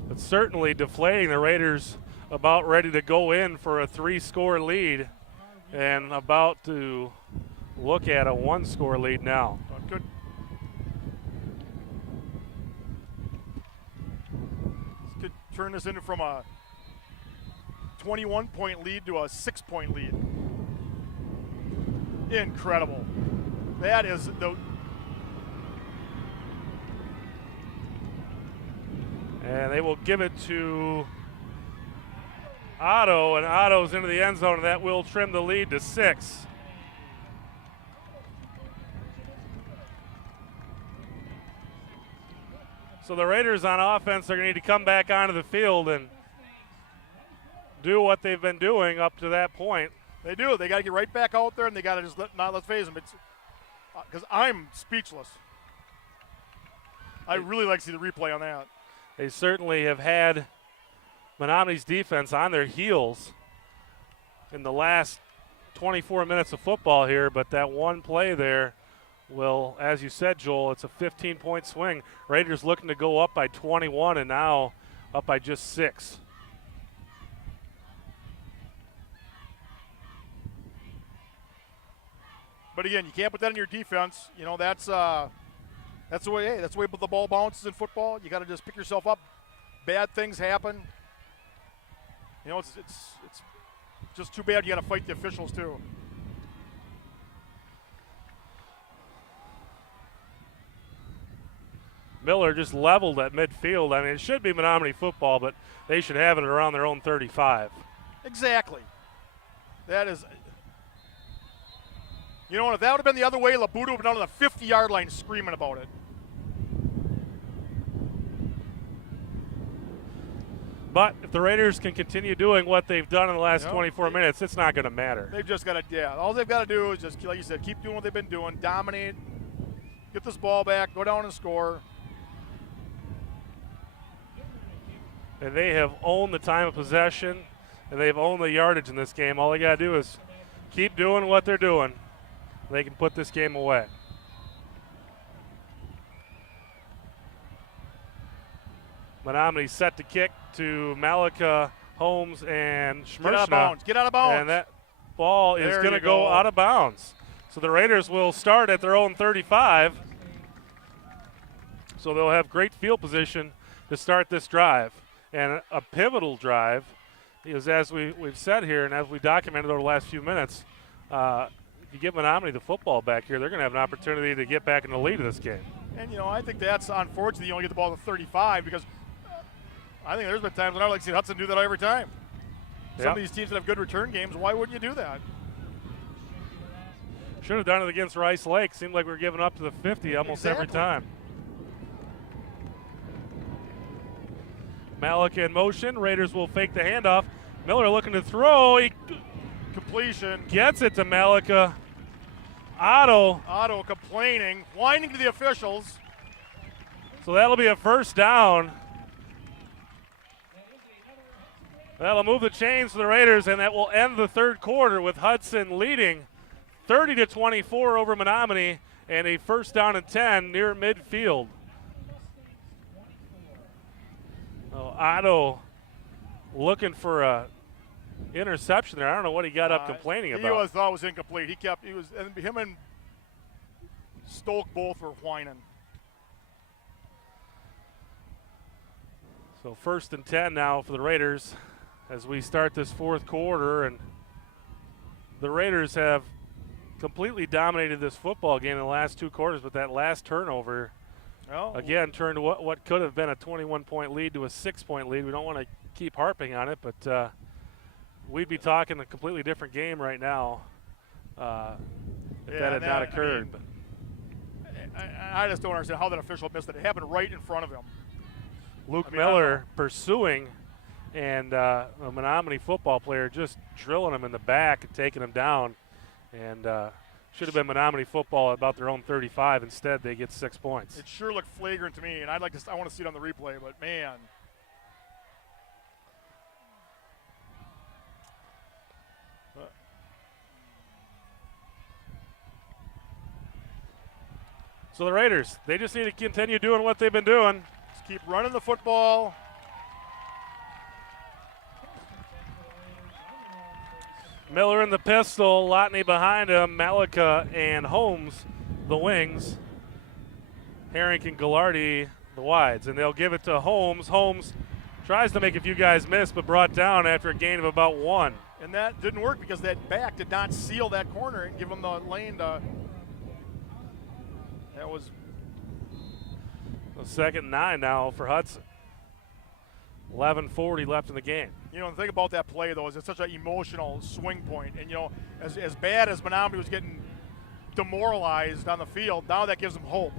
But certainly deflating. The Raiders about ready to go in for a 3-score lead and about to look at a 1-score lead now. Good. This could turn this into from a 21-point lead to a 6-point lead. Incredible. That is the. And they will give it to Otto, and Otto's into the end zone, and that will trim the lead to 6. So the Raiders on offense are going to need to come back onto the field and do what they've been doing up to that point. They do. They got to get right back out there, and they got to just not let phase them. It's because I'm speechless. I really like to see the replay on that. They certainly have had Menomoni's defense on their heels in the last 24 minutes of football here, but that one play there will, as you said, Joel, it's a 15-point swing. Raiders looking to go up by 21 and now up by just 6. But again, you can't put that in your defense. You know, that's the way. Hey, that's the way the ball bounces in football. You got to just pick yourself up. Bad things happen. You know, it's just too bad you got to fight the officials too. Miller just leveled at midfield. I mean, it should be Menomonie football, but they should have it around their own 35. Exactly. That is. You know, if that would have been the other way, Labuda would have been on the 50-yard line screaming about it. But if the Raiders can continue doing what they've done in the last 24 minutes, it's not going to matter. They've just got to, all they've got to do is just, like you said, keep doing what they've been doing, dominate, get this ball back, go down and score. And they have owned the time of possession, and they've owned the yardage in this game. All they got to do is keep doing what they're doing. They can put this game away. Menomonie set to kick to Malika, Holmes, and Schmershna. Get out of bounds. Get out of bounds. And that ball is going to go out of bounds. So the Raiders will start at their own 35. So they'll have great field position to start this drive. And a pivotal drive is, as we've said here and as we documented over the last few minutes, if you give Menomonie the football back here, they're going to have an opportunity to get back in the lead of this game. And, you know, I think that's unfortunate. You only get the ball to 35 because I think there's been times when I would like to see Hudson do that every time. Some of these teams that have good return games, why wouldn't you do that? Should have done it against Rice Lake. Seemed like we were giving up to the 50 almost every time. Malika in motion. Raiders will fake the handoff. Miller looking to throw. He completion. Gets it to Malika. Otto complaining, whining to the officials. So that'll be a first down. That'll move the chains for the Raiders, and that will end the third quarter with Hudson leading 30-24 over Menomonie and a first down and 10 near midfield. Otto looking for a interception there. I don't know what he got up complaining about. He thought it was incomplete. And him and Stoke both were whining. So 1st and 10 now for the Raiders as we start this fourth quarter, and the Raiders have completely dominated this football game in the last 2 quarters, but that last turnover again turned what could have been a 21-point lead to a 6-point lead. We don't want to keep harping on it, but we'd be talking a completely different game right now if that had not occurred. I just don't understand how that official missed it. It happened right in front of him. Luke Miller pursuing, and a Menomonie football player just drilling him in the back and taking him down. And should have been Menomonie football at about their own 35. Instead, they get 6 points. It sure looked flagrant to me, and I want to see it on the replay, but man. So the Raiders, they just need to continue doing what they've been doing. Just keep running the football. Miller in the pistol, Lotney behind him, Malika and Holmes the wings. Herrick and Gallardi the wides, and they'll give it to Holmes. Holmes tries to make a few guys miss, but brought down after a gain of about 1. And that didn't work because that back did not seal that corner and give him the lane to. That was a 2nd and 9 now for Hudson. 11:40 left in the game. You know, the thing about that play, though, is it's such an emotional swing point. And, you know, as bad as Menomonie was getting demoralized on the field, now that gives them hope.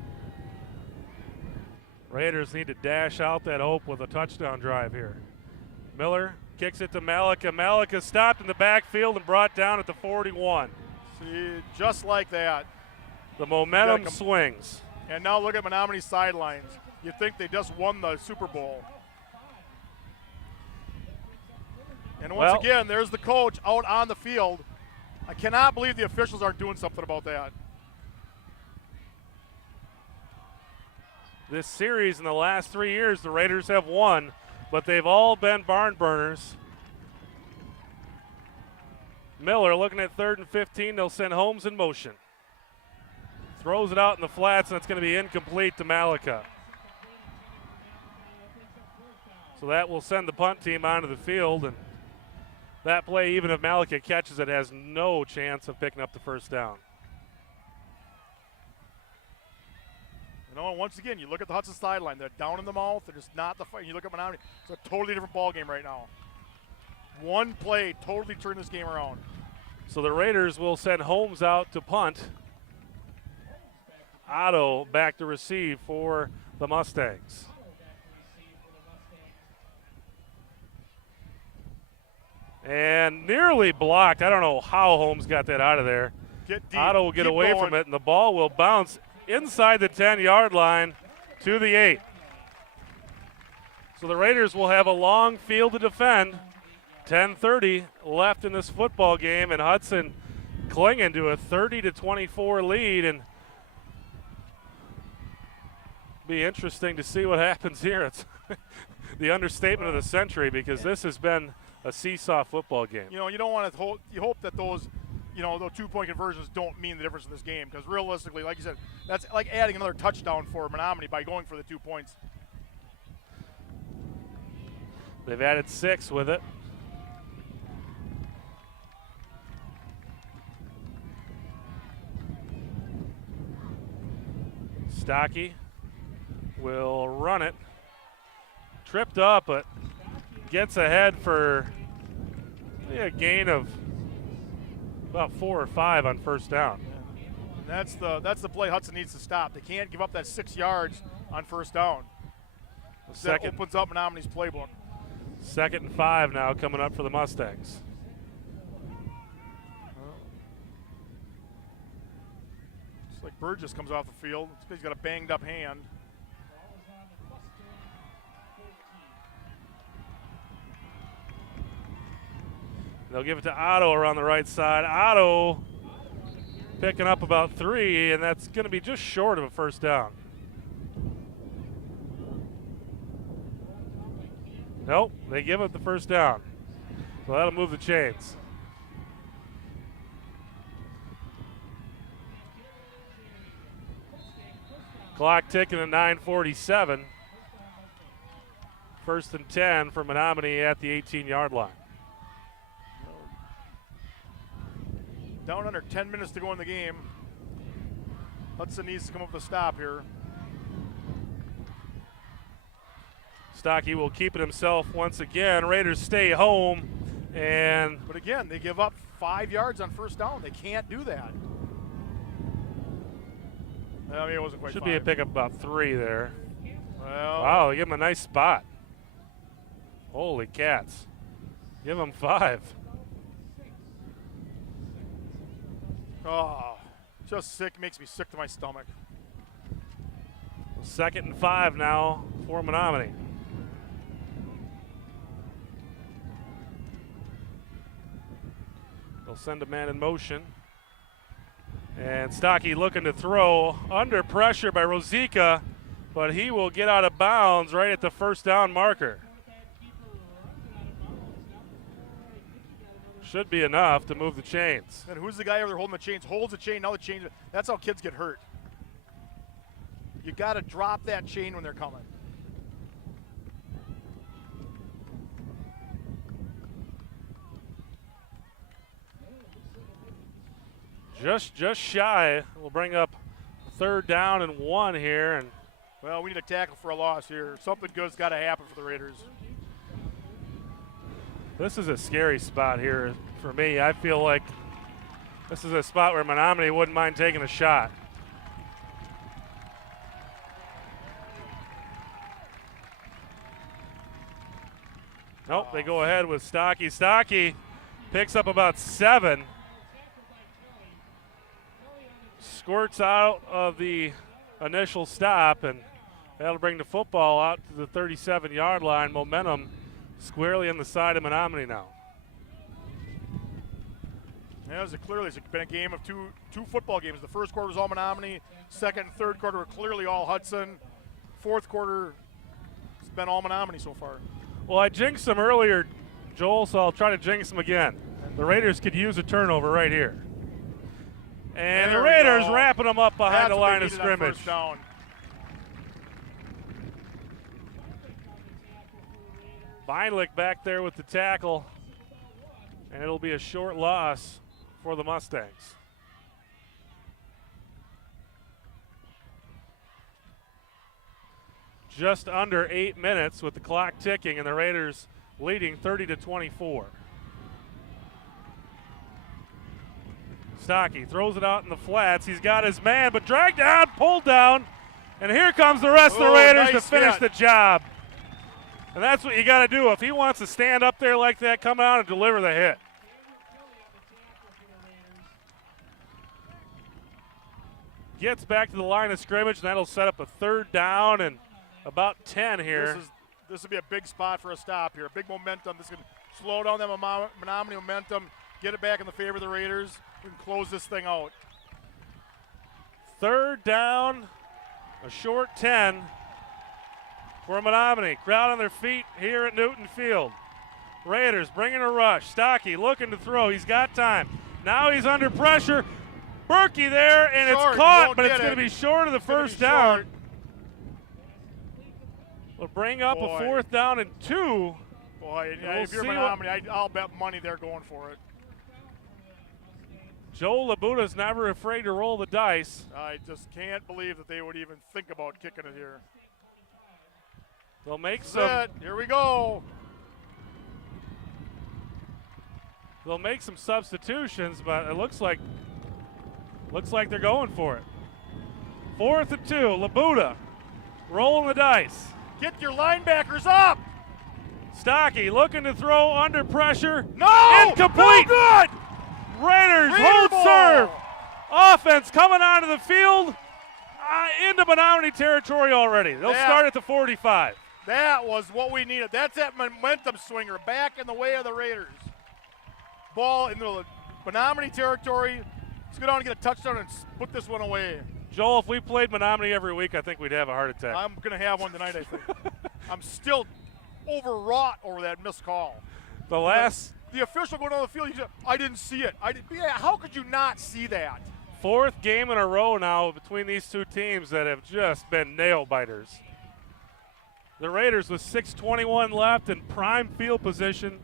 Raiders need to dash out that hope with a touchdown drive here. Miller kicks it to Malika. Malika stopped in the backfield and brought down at the 41. See, just like that. The momentum swings. And now look at Menomonie's sidelines. You'd think they just won the Super Bowl. And once again, there's the coach out on the field. I cannot believe the officials aren't doing something about that. This series in the last 3 years, the Raiders have won, but they've all been barn burners. Miller looking at 3rd and 15. They'll send Holmes in motion. Throws it out in the flats, and it's going to be incomplete to Malika. So that will send the punt team onto the field, and that play, even if Malika catches it, has no chance of picking up the first down. You know, once again, you look at the Hudson sideline. They're down in the mouth. They're just not the fight. You look at Menomonie. It's a totally different ball game right now. One play totally turned this game around. So the Raiders will send Holmes out to punt. Otto back to receive for the Mustangs. And nearly blocked. I don't know how Holmes got that out of there. Get deep. Otto will get Keep away going. from it, and the ball will bounce inside the 10-yard line to the 8. So the Raiders will have a long field to defend. 10:30 left in this football game, and Hudson clinging to a 30-24 lead, and be interesting to see what happens here. It's the understatement of the century, because this has been a seesaw football game. You know, you don't want to hope. You hope that those 2-point conversions don't mean the difference in this game, because realistically, like you said, that's like adding another touchdown for Menomonie by going for the 2 points. They've added 6 with it. Stocky will run it. Tripped up, but gets ahead for a gain of about 4 or 5 on first down. And that's the play Hudson needs to stop. They can't give up that 6 yards on first down. That opens up Menomonie's playbook. 2nd and 5 now coming up for the Mustangs. It's like Burgess comes off the field. He's got a banged up hand. They'll give it to Otto around the right side. Otto picking up about 3, and that's going to be just short of a first down. Nope, they give up the first down. So that'll move the chains. Clock ticking at 9:47. 1st and 10 for Menomonie at the 18-yard line. Down under 10 minutes to go in the game. Hudson needs to come up with a stop here. Stocky will keep it himself once again. Raiders stay home, But again, they give up 5 yards on first down. They can't do that. I mean, it wasn't quite should 5. be a pickup about 3 there. Well, Wow, they give him a nice spot. Holy cats. Give him 5. oh, just sick. Makes me sick to my stomach. 2nd and 5 now for Menomonie. They'll send a man in motion. And Stocky looking to throw under pressure by Rosica, but he will get out of bounds right at the first down marker. Should be enough to move the chains. And who's the guy over there holding the chains? Holds the chain, now the chain. That's how kids get hurt. You got to drop that chain when they're coming. Just shy. We'll bring up 3rd down and 1 here. And well, we need a tackle for a loss here. Something good's got to happen for the Raiders. this is a scary spot here for me. I feel like this is a spot where Menomonie wouldn't mind taking a shot. Nope, they go ahead with Stocky. Stocky picks up about 7. Squirts out of the initial stop, and that'll bring the football out to the 37-yard line. Momentum squarely on the side of Menomonie now. Yeah, clearly it's been a game of two football games. The first quarter was all Menomonie. Second and third quarter were clearly all Hudson. Fourth quarter, it's been all Menomonie so far. Well, I jinxed them earlier, Joel, so I'll try to jinx them again. The Raiders could use a turnover right here. And the Raiders wrapping them up behind the line of scrimmage. Beinlich back there with the tackle, and it'll be a short loss for the Mustangs. Just under 8 minutes with the clock ticking, and the Raiders leading 30-24. Stocky throws it out in the flats. He's got his man, but dragged down, pulled down, and here comes the rest of the Raiders to finish the job. And that's what you got to do. If he wants to stand up there like that, come out and deliver the hit. Gets back to the line of scrimmage, and that'll set up a 3rd down and about 10 here. This will be a big spot for a stop here. Big momentum. This can slow down that Menomonie momentum, get it back in the favor of the Raiders. We can close this thing out. 3rd down, a short 10 for Menomonie. Crowd on their feet here at Newton Field. Raiders bringing a rush. Stocky looking to throw. He's got time. Now he's under pressure. Berkey there, and short. It's caught, but it's going to be short of the first down. Short. We'll bring up a 4th down and 2. Boy, if you're Menomonie, I'll bet money they're going for it. Joel Labuta's never afraid to roll the dice. I just can't believe that they would even think about kicking it here. They'll make some. Here we go. They'll make some substitutions, but it looks like they're going for it. 4th and 2. Labuta rolling the dice. Get your linebackers up. Stocky looking to throw under pressure. No! Incomplete. No good. Raiders hold ball. serve. Offense coming onto the field into Menomonie territory already. They'll start at the 45. That was what we needed. That's that momentum swinger back in the way of the Raiders. Ball into the Menomonie territory. Let's go down and get a touchdown and put this one away. Joel, if we played Menomonie every week, I think we'd have a heart attack. I'm going to have one tonight, I think. I'm still overwrought over that missed call. The official going on the field, he said, I didn't see it. How could you not see that? 4th game in a row now between these two teams that have just been nail biters. The Raiders with 6:21 left in prime field position.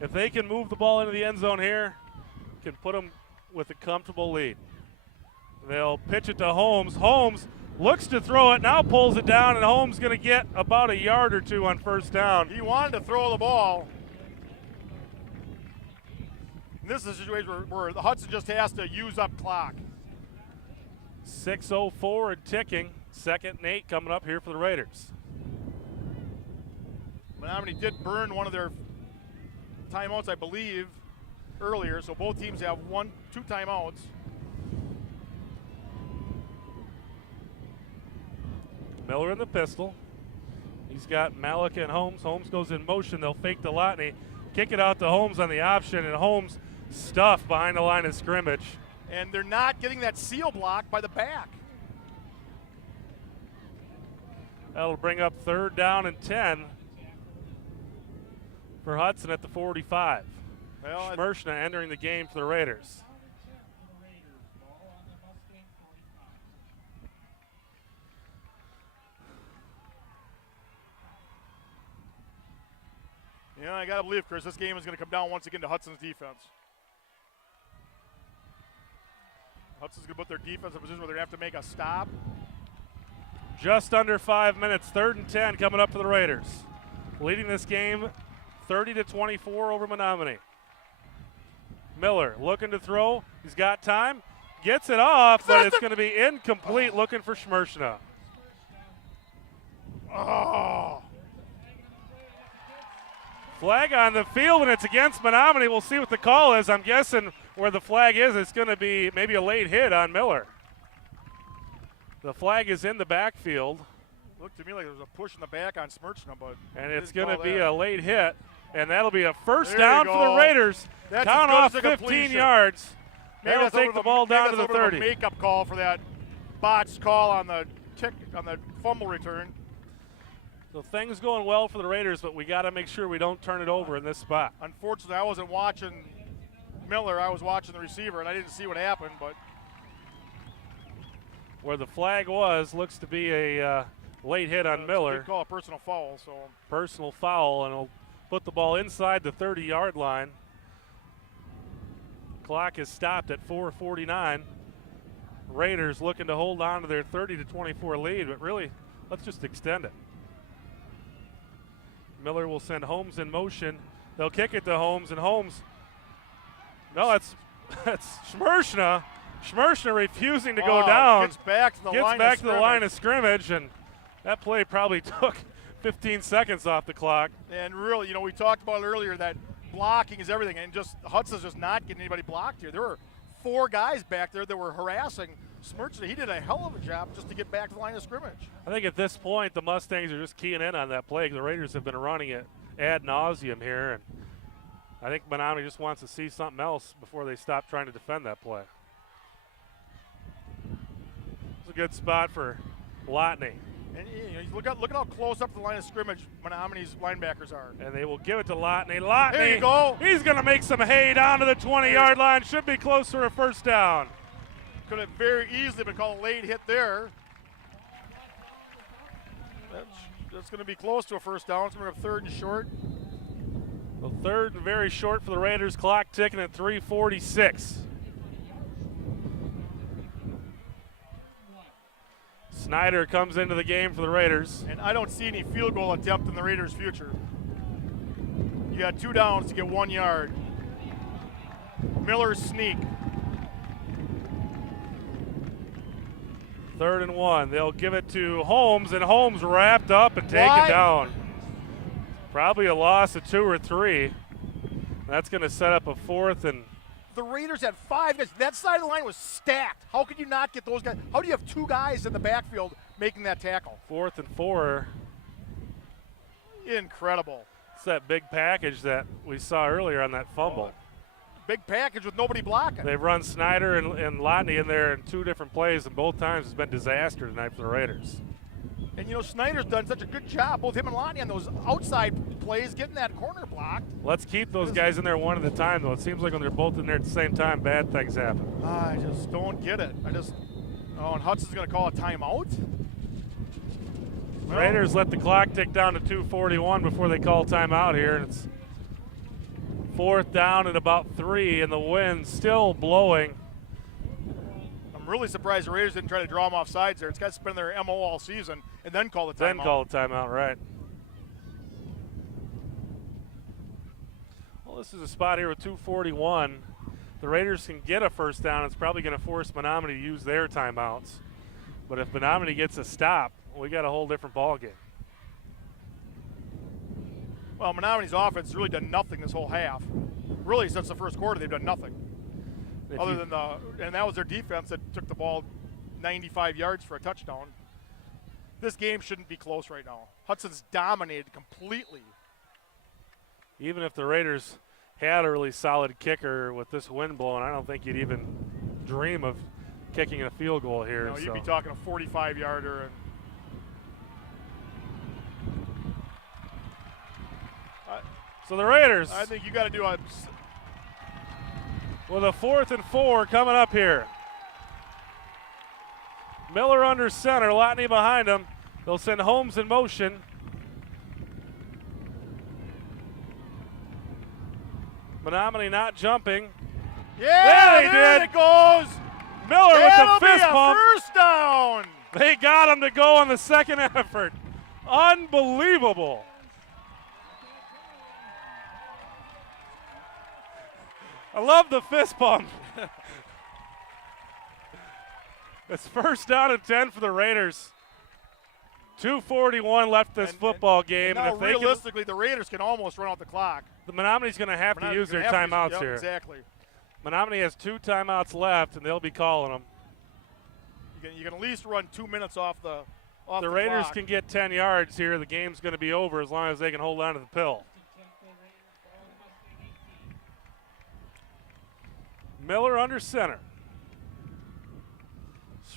If they can move the ball into the end zone here, can put them with a comfortable lead. They'll pitch it to Holmes. Holmes looks to throw it, now pulls it down, and Holmes going to get about a yard or 2 on 1st down. He wanted to throw the ball. This is a situation where the Hudson just has to use up clock. 6:04 and ticking. 2nd and 8 coming up here for the Raiders. Menomonie did burn one of their timeouts, I believe, earlier, so both teams have 2 timeouts. Miller in the pistol. He's got Malik and Holmes. Holmes goes in motion. They'll fake the Lotney. Kick it out to Holmes on the option, and Holmes stuffed behind the line of scrimmage. And they're not getting that seal block by the back. That'll bring up 3rd down and 10 for Hudson at the 45. Well, Schmershna entering the game for the Raiders. Yeah, I got to believe, Chris, this game is going to come down once again to Hudson's defense. Hudson's going to put their defense in a position where they're going to have to make a stop. Just under 5 minutes, 3rd and 10 coming up for the Raiders. Leading this game 30-24 over Menomonie. Miller looking to throw. He's got time. Gets it off, but it's going to be incomplete. Looking for Schmershna. Oh. Flag on the field, and it's against Menomonie. We'll see what the call is. I'm guessing where the flag is, it's going to be maybe a late hit on Miller. The flag is in the backfield. Looked to me like there was a push in the back on Schmershna, but and it's going to be a late hit, and that'll be a first there down for the Raiders. That's count off 15 yards. Maybe That'll take the ball down to the 30. A makeup call for that botched call on the fumble return. So things going well for the Raiders, but we got to make sure we don't turn it over in this spot. Unfortunately, I wasn't watching Miller. I was watching the receiver, and I didn't see what happened. But where the flag was, looks to be a late hit on Miller. They call a personal foul. So personal foul, and it'll put the ball inside the 30-yard line. Clock is stopped at 4:49. Raiders looking to hold on to their 30-24 lead, but really, let's just extend it. Miller will send Holmes in motion. They'll kick it to Holmes, and Holmes. No, that's Schmershna. Schmershna refusing to go down. Gets back to the line of scrimmage, and that play probably took 15 seconds off the clock. And really, we talked about earlier that blocking is everything, and just Hudson's just not getting anybody blocked here. There were 4 guys back there that were harassing Schmershna. He did a hell of a job just to get back to the line of scrimmage. I think at this point the Mustangs are just keying in on that play. The Raiders have been running it ad nauseum here, and I think Menomonie just wants to see something else before they stop trying to defend that play. It's a good spot for Lotney. And look at how close up to the line of scrimmage Menomonie's linebackers are. And they will give it to Lotney. Lotney, there you go. He's going to make some hay down to the 20-yard line. Should be close for a first down. Could have very easily been called a late hit there. That's going to be close to a first down. It's going to be 3rd and short. Well, 3rd and very short for the Raiders. Clock ticking at 3:46. Snyder comes into the game for the Raiders. And I don't see any field goal attempt in the Raiders' future. You got 2 downs to get 1 yard. Miller's sneak. 3rd and 1. They'll give it to Holmes, and Holmes wrapped up and taken down. Probably a loss of 2 or 3. That's going to set up a 4th and. The Raiders had 5 guys. That side of the line was stacked. How could you not get those guys? How do you have 2 guys in the backfield making that tackle? 4th and 4. Incredible. It's that big package that we saw earlier on that fumble. Big package with nobody blocking. They've run Snyder and Lotney in there in 2 different plays, and both times it's been disaster tonight for the Raiders. And Snyder's done such a good job, both him and Lotney, on those outside plays, getting that corner blocked. Let's keep those guys in there one at a time, though. It seems like when they're both in there at the same time, bad things happen. I just don't get it. And Hudson's going to call a timeout? Well, Raiders let the clock tick down to 2:41 before they call timeout here, and it's 4th down and about 3, and the wind still blowing. I'm really surprised the Raiders didn't try to draw them off sides there. It's got to spend their MO all season and then call the timeout. Then call the timeout, right. Well, this is a spot here with 2:41. The Raiders can get a first down. It's probably going to force Menomonie to use their timeouts. But if Menomonie gets a stop, we got a whole different ball game. Well, Menomonie's offense has really done nothing this whole half. Really, since the first quarter, they've done nothing. And that was their defense that took the ball 95 yards for a touchdown. This game shouldn't be close right now. Hudson's dominated completely. Even if the Raiders had a really solid kicker with this wind blowing, I don't think you'd even dream of kicking a field goal here. You'd be talking a 45-yarder. And so the Raiders, I think you got to do a. with a 4th and 4 coming up here. Miller under center, Lotney behind him. They'll send Holmes in motion. Menomonie not jumping. Yeah, there it goes. Miller with That'll the fist be a bump. first down. They got him to go on the second effort. Unbelievable. I love the fist bump. It's first down and 10 for the Raiders. 2:41 left this football game. Now, if they realistically, the Raiders can almost run out the clock. the Menomonie's going to have to use their timeouts here. Exactly. Menomonie has 2 timeouts left, and they'll be calling them. You can at least run 2 minutes off the Raiders clock. can get 10 yards here. The game's going to be over as long as they can hold on to the pill. Miller under center.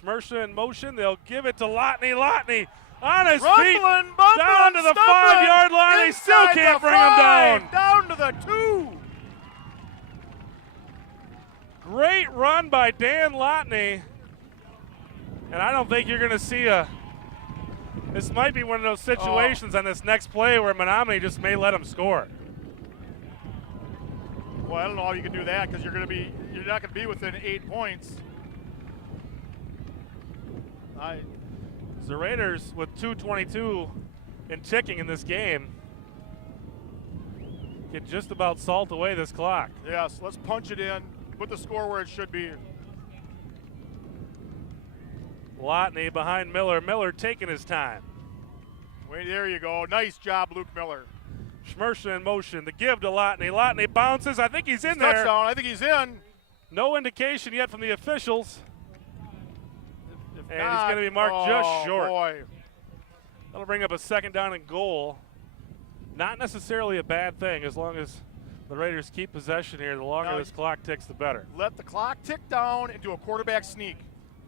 Smersha in motion. They'll give it to Lotney. Lotney on his feet. Bumbling, Down to the 5-yard line. They still can't bring him down. Down to the 2. Great run by Dan Lotney. And I don't think you're going to see this might be one of those situations on this next play where Menomonie just may let him score. Well, I don't know how you can do that because you're not going to be within 8 points. The Raiders with 2:22 and ticking in this game can just about salt away this clock. Yes, let's punch it in. Put the score where it should be. Lotney behind Miller. Miller taking his time. Wait, there you go. Nice job, Luke Miller. Schmersha in motion. The give to Lotney. Lotney bounces. I think he's in there. Touchdown. I think he's in. No indication yet from the officials. If And not, he's going to be marked just short. Boy. That'll bring up a 2nd down and goal. Not necessarily a bad thing as long as the Raiders keep possession here. The longer this clock ticks, the better. Let the clock tick down and do a quarterback sneak.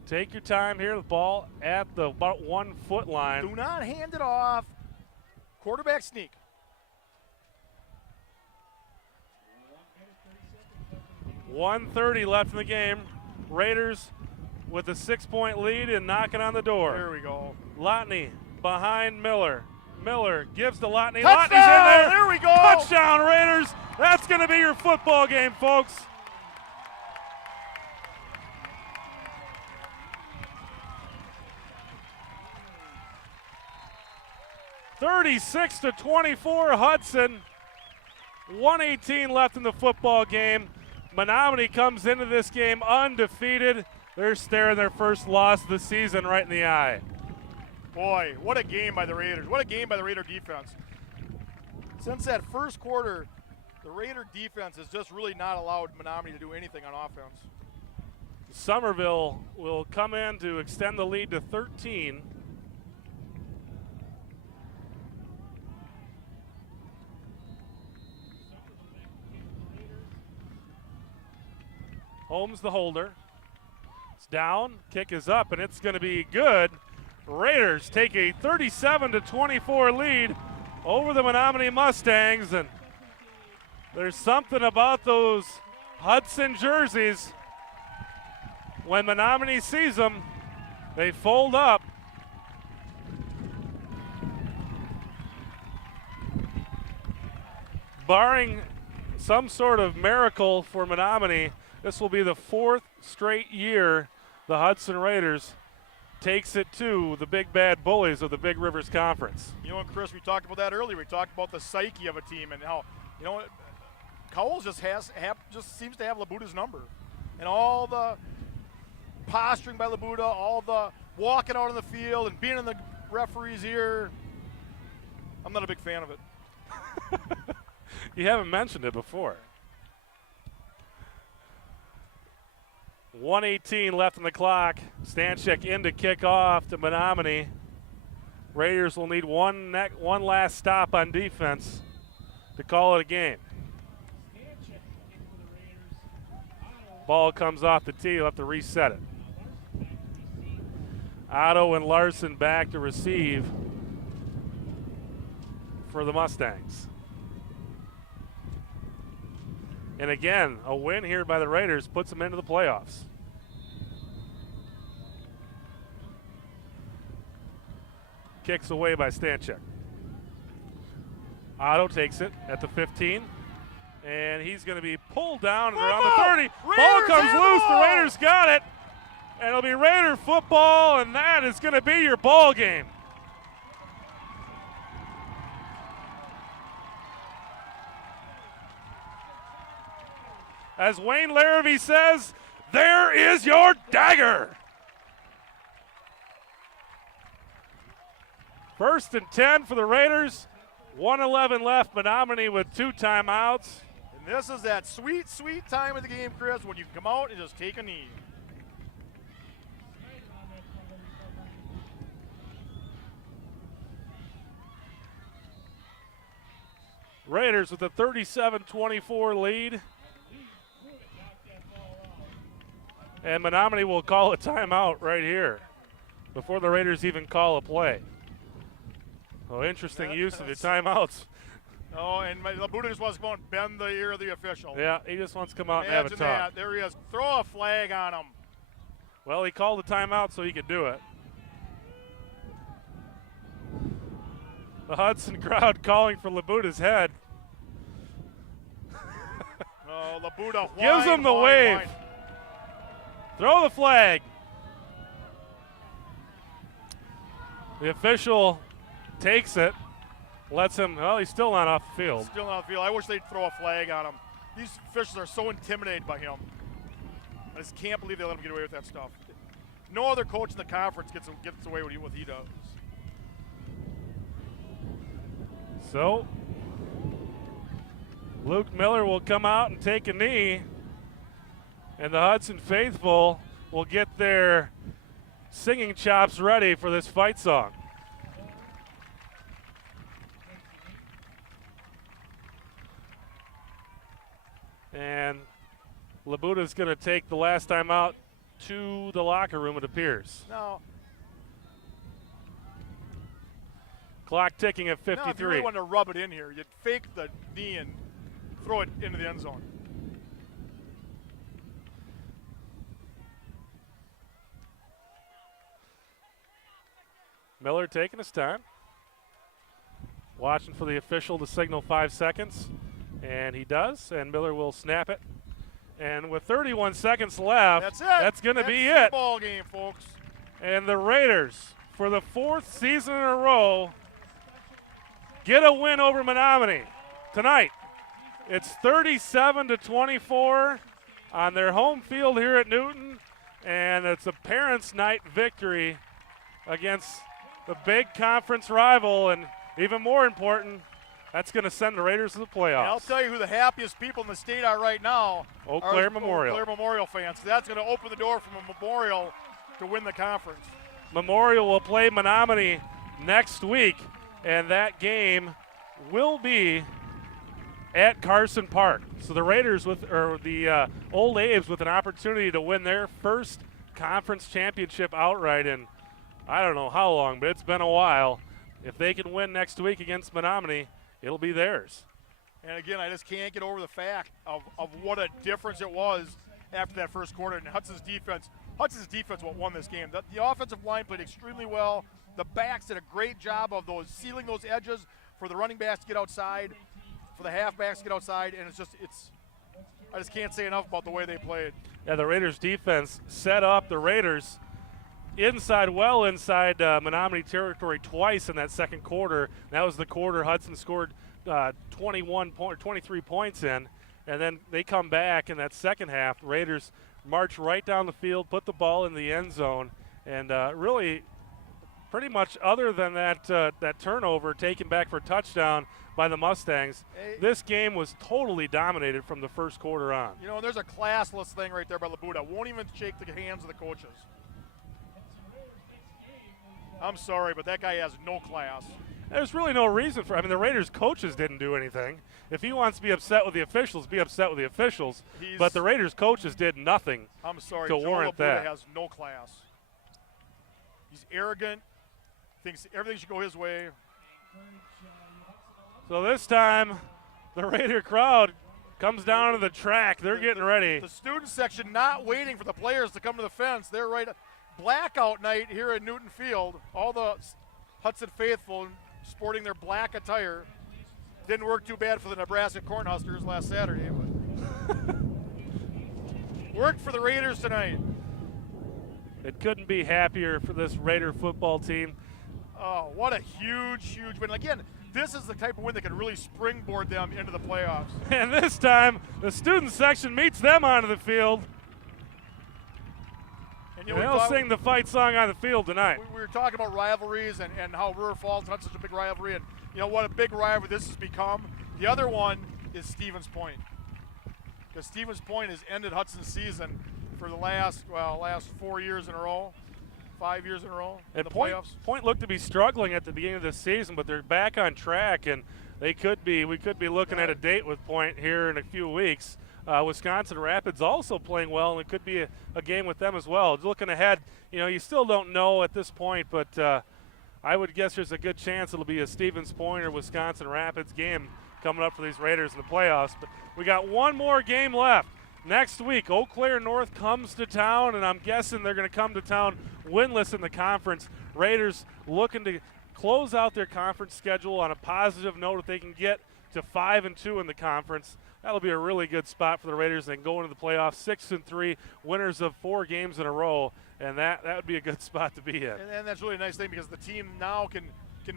Take your time here. The ball at the about 1 foot line. Do not hand it off. Quarterback sneak. 1:30 left in the game. Raiders with a 6-point lead and knocking on the door. There we go. Lotney behind Miller. Miller gives to Lotney. Touchdown! Lotney's in there. There we go. Touchdown, Raiders. That's going to be your football game, folks. (36-24) Hudson. 1:18 left in the football game. Menomonie comes into this game undefeated. They're staring their first loss of the season right in the eye. Boy, what a game by the Raiders. What a game by the Raider defense. Since that first quarter, the Raider defense has just really not allowed Menomonie to do anything on offense. Somerville will come in to extend the lead to 13. Holmes the holder. It's down, kick is up, and it's going to be good. Raiders take a 37-24 lead over the Menomonie Mustangs, and there's something about those Hudson jerseys. When Menomonie sees them, they fold up. Barring some sort of miracle for Menomonie, this will be the 4th straight year the Hudson Raiders takes it to the big bad bullies of the Big Rivers Conference. You know, Chris, we talked about that earlier. We talked about the psyche of a team and how, you know, Cowles just seems to have Labuda's number. And all the posturing by Labuda, all the walking out on the field and being in the referee's ear. I'm not a big fan of it. You haven't mentioned it before. 1:18 left on the clock. Stanchik in to kick off to Menomonie. Raiders will need one last stop on defense to call it a game. Ball comes off the tee. You'll have to reset it. Otto and Larson back to receive for the Mustangs. And again, a win here by the Raiders puts them into the playoffs. Kicks away by Stanchik. Otto takes it at the 15. And he's going to be pulled down around the 30. Ball comes loose. The Raiders got it. And it'll be Raider football, and that is going to be your ball game. As Wayne Larrabee says, there is your dagger. 1st and 10 for the Raiders. 1:11 left. Menomonie with 2 timeouts. And this is that sweet, sweet time of the game, Chris, when you come out and just take a knee. Raiders with a 37-24 lead. And Menomonie will call a timeout right here before the Raiders even call a play. Oh, interesting use of the timeouts. Oh, and Labuda just wants to go and bend the ear of the official. Yeah, he just wants to come out and have a talk. That. There he is. Throw a flag on him. Well, he called a timeout so he could do it. The Hudson crowd calling for Labuda's head. Oh, Labuda gives him the wave. Throw the flag. The official takes it, lets him, well, he's still not off the field. Still not off the field. I wish they'd throw a flag on him. These officials are so intimidated by him. I just can't believe they let him get away with that stuff. No other coach in the conference gets away with what he does. So, Luke Miller will come out and take a knee, and the Hudson faithful will get their singing chops ready for this fight song. And Labuda's going to take the last time out to the locker room, it appears. No. Clock ticking at 53. Now, if you really wanted to rub it in here, you'd fake the knee and throw it into the end zone. Miller taking his time. Watching for the official to signal 5 seconds. And he does, and Miller will snap it. And with 31 seconds left, that's going to be it. Ball game, folks. And the Raiders, for the 4th season in a row, get a win over Menomonie tonight. It's 37-24 on their home field here at Newton, and it's a parents' night victory against the big conference rival, and even more important, that's going to send the Raiders to the playoffs. And I'll tell you who the happiest people in the state are right now. Eau Claire Memorial. Eau Claire Memorial fans. That's going to open the door for Memorial to win the conference. Memorial will play Menomonie next week, and that game will be at Carson Park. So the Raiders the Old A's with an opportunity to win their first conference championship outright in I don't know how long, but it's been a while. If they can win next week against Menomonie, it'll be theirs. And again, I just can't get over the fact of what a difference it was after that first quarter. And Hudson's defense what won this game. The offensive line played extremely well. The backs did a great job of sealing those edges for the running backs to get outside, for the halfbacks to get outside, and I just can't say enough about the way they played. Yeah, the Raiders defense set up the Raiders inside Menomonie territory twice in that second quarter. That was the quarter Hudson scored 23 points in, and then they come back in that second half. Raiders march right down the field, put the ball in the end zone, and really pretty much other than that turnover taken back for a touchdown by the Mustangs, this game was totally dominated from the first quarter on. You know, there's a classless thing right there by Labuda. Won't even shake the hands of the coaches. I'm sorry, but that guy has no class. There's really no reason for. I mean, the Raiders coaches didn't do anything. If he wants to be upset with the officials, be upset with the officials. But the Raiders coaches did nothing. I'm sorry, to Joe warrant Labuda that. has no class. He's arrogant. Thinks everything should go his way. So this time, the Raider crowd comes down to the track. They're getting ready. The student section not waiting for the players to come to the fence. They're right. Blackout night here at Newton Field. All the Hudson faithful sporting their black attire. Didn't work too bad for the Nebraska Cornhuskers last Saturday, but worked for the Raiders tonight. It couldn't be happier for this Raider football team. Oh, what a huge win. Again, this is the type of win that can really springboard them into the playoffs. And this time, the student section meets them onto the field. And And they'll sing the fight song on the field tonight. We were talking about rivalries and how River Falls is not such a big rivalry, and you know what a big rivalry this has become. The other one is Stevens Point, because Stevens Point has ended Hudson's season for the last 4 years in a row, 5 years in a row in And the Point playoffs. looked to be struggling at the beginning of the season, but they're back on track, and we could be looking at a date with Point here in a few weeks. Wisconsin Rapids also playing well, and it could be a game with them as well. Looking ahead, you still don't know at this point, but I would guess there's a good chance it'll be a Stevens Point or Wisconsin Rapids game coming up for these Raiders in the playoffs. But we got one more game left. Next week, Eau Claire North comes to town, and I'm guessing they're going to come to town winless in the conference. Raiders looking to close out their conference schedule on a positive note if they can get to 5-2 in the conference. That'll be a really good spot for the Raiders and go into the playoffs 6-3, winners of 4 games in a row, and that would be a good spot to be in. And that's really a nice thing because the team now can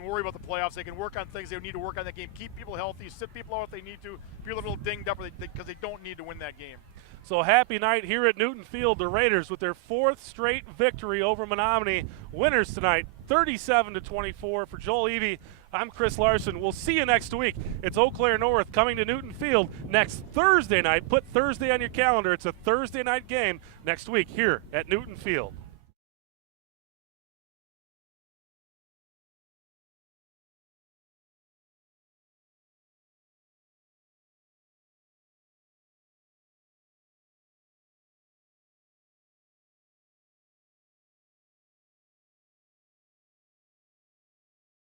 worry about the playoffs. They can work on things they need to work on that game, keep people healthy, sit people out if they need to, be a little dinged up because they don't need to win that game. So happy night here at Newton Field. The Raiders with their 4th straight victory over Menomonie. Winners tonight, 37-24 for Joel Evie. I'm Chris Larson. We'll see you next week. It's Eau Claire North coming to Newton Field next Thursday night. Put Thursday on your calendar. It's a Thursday night game next week here at Newton Field.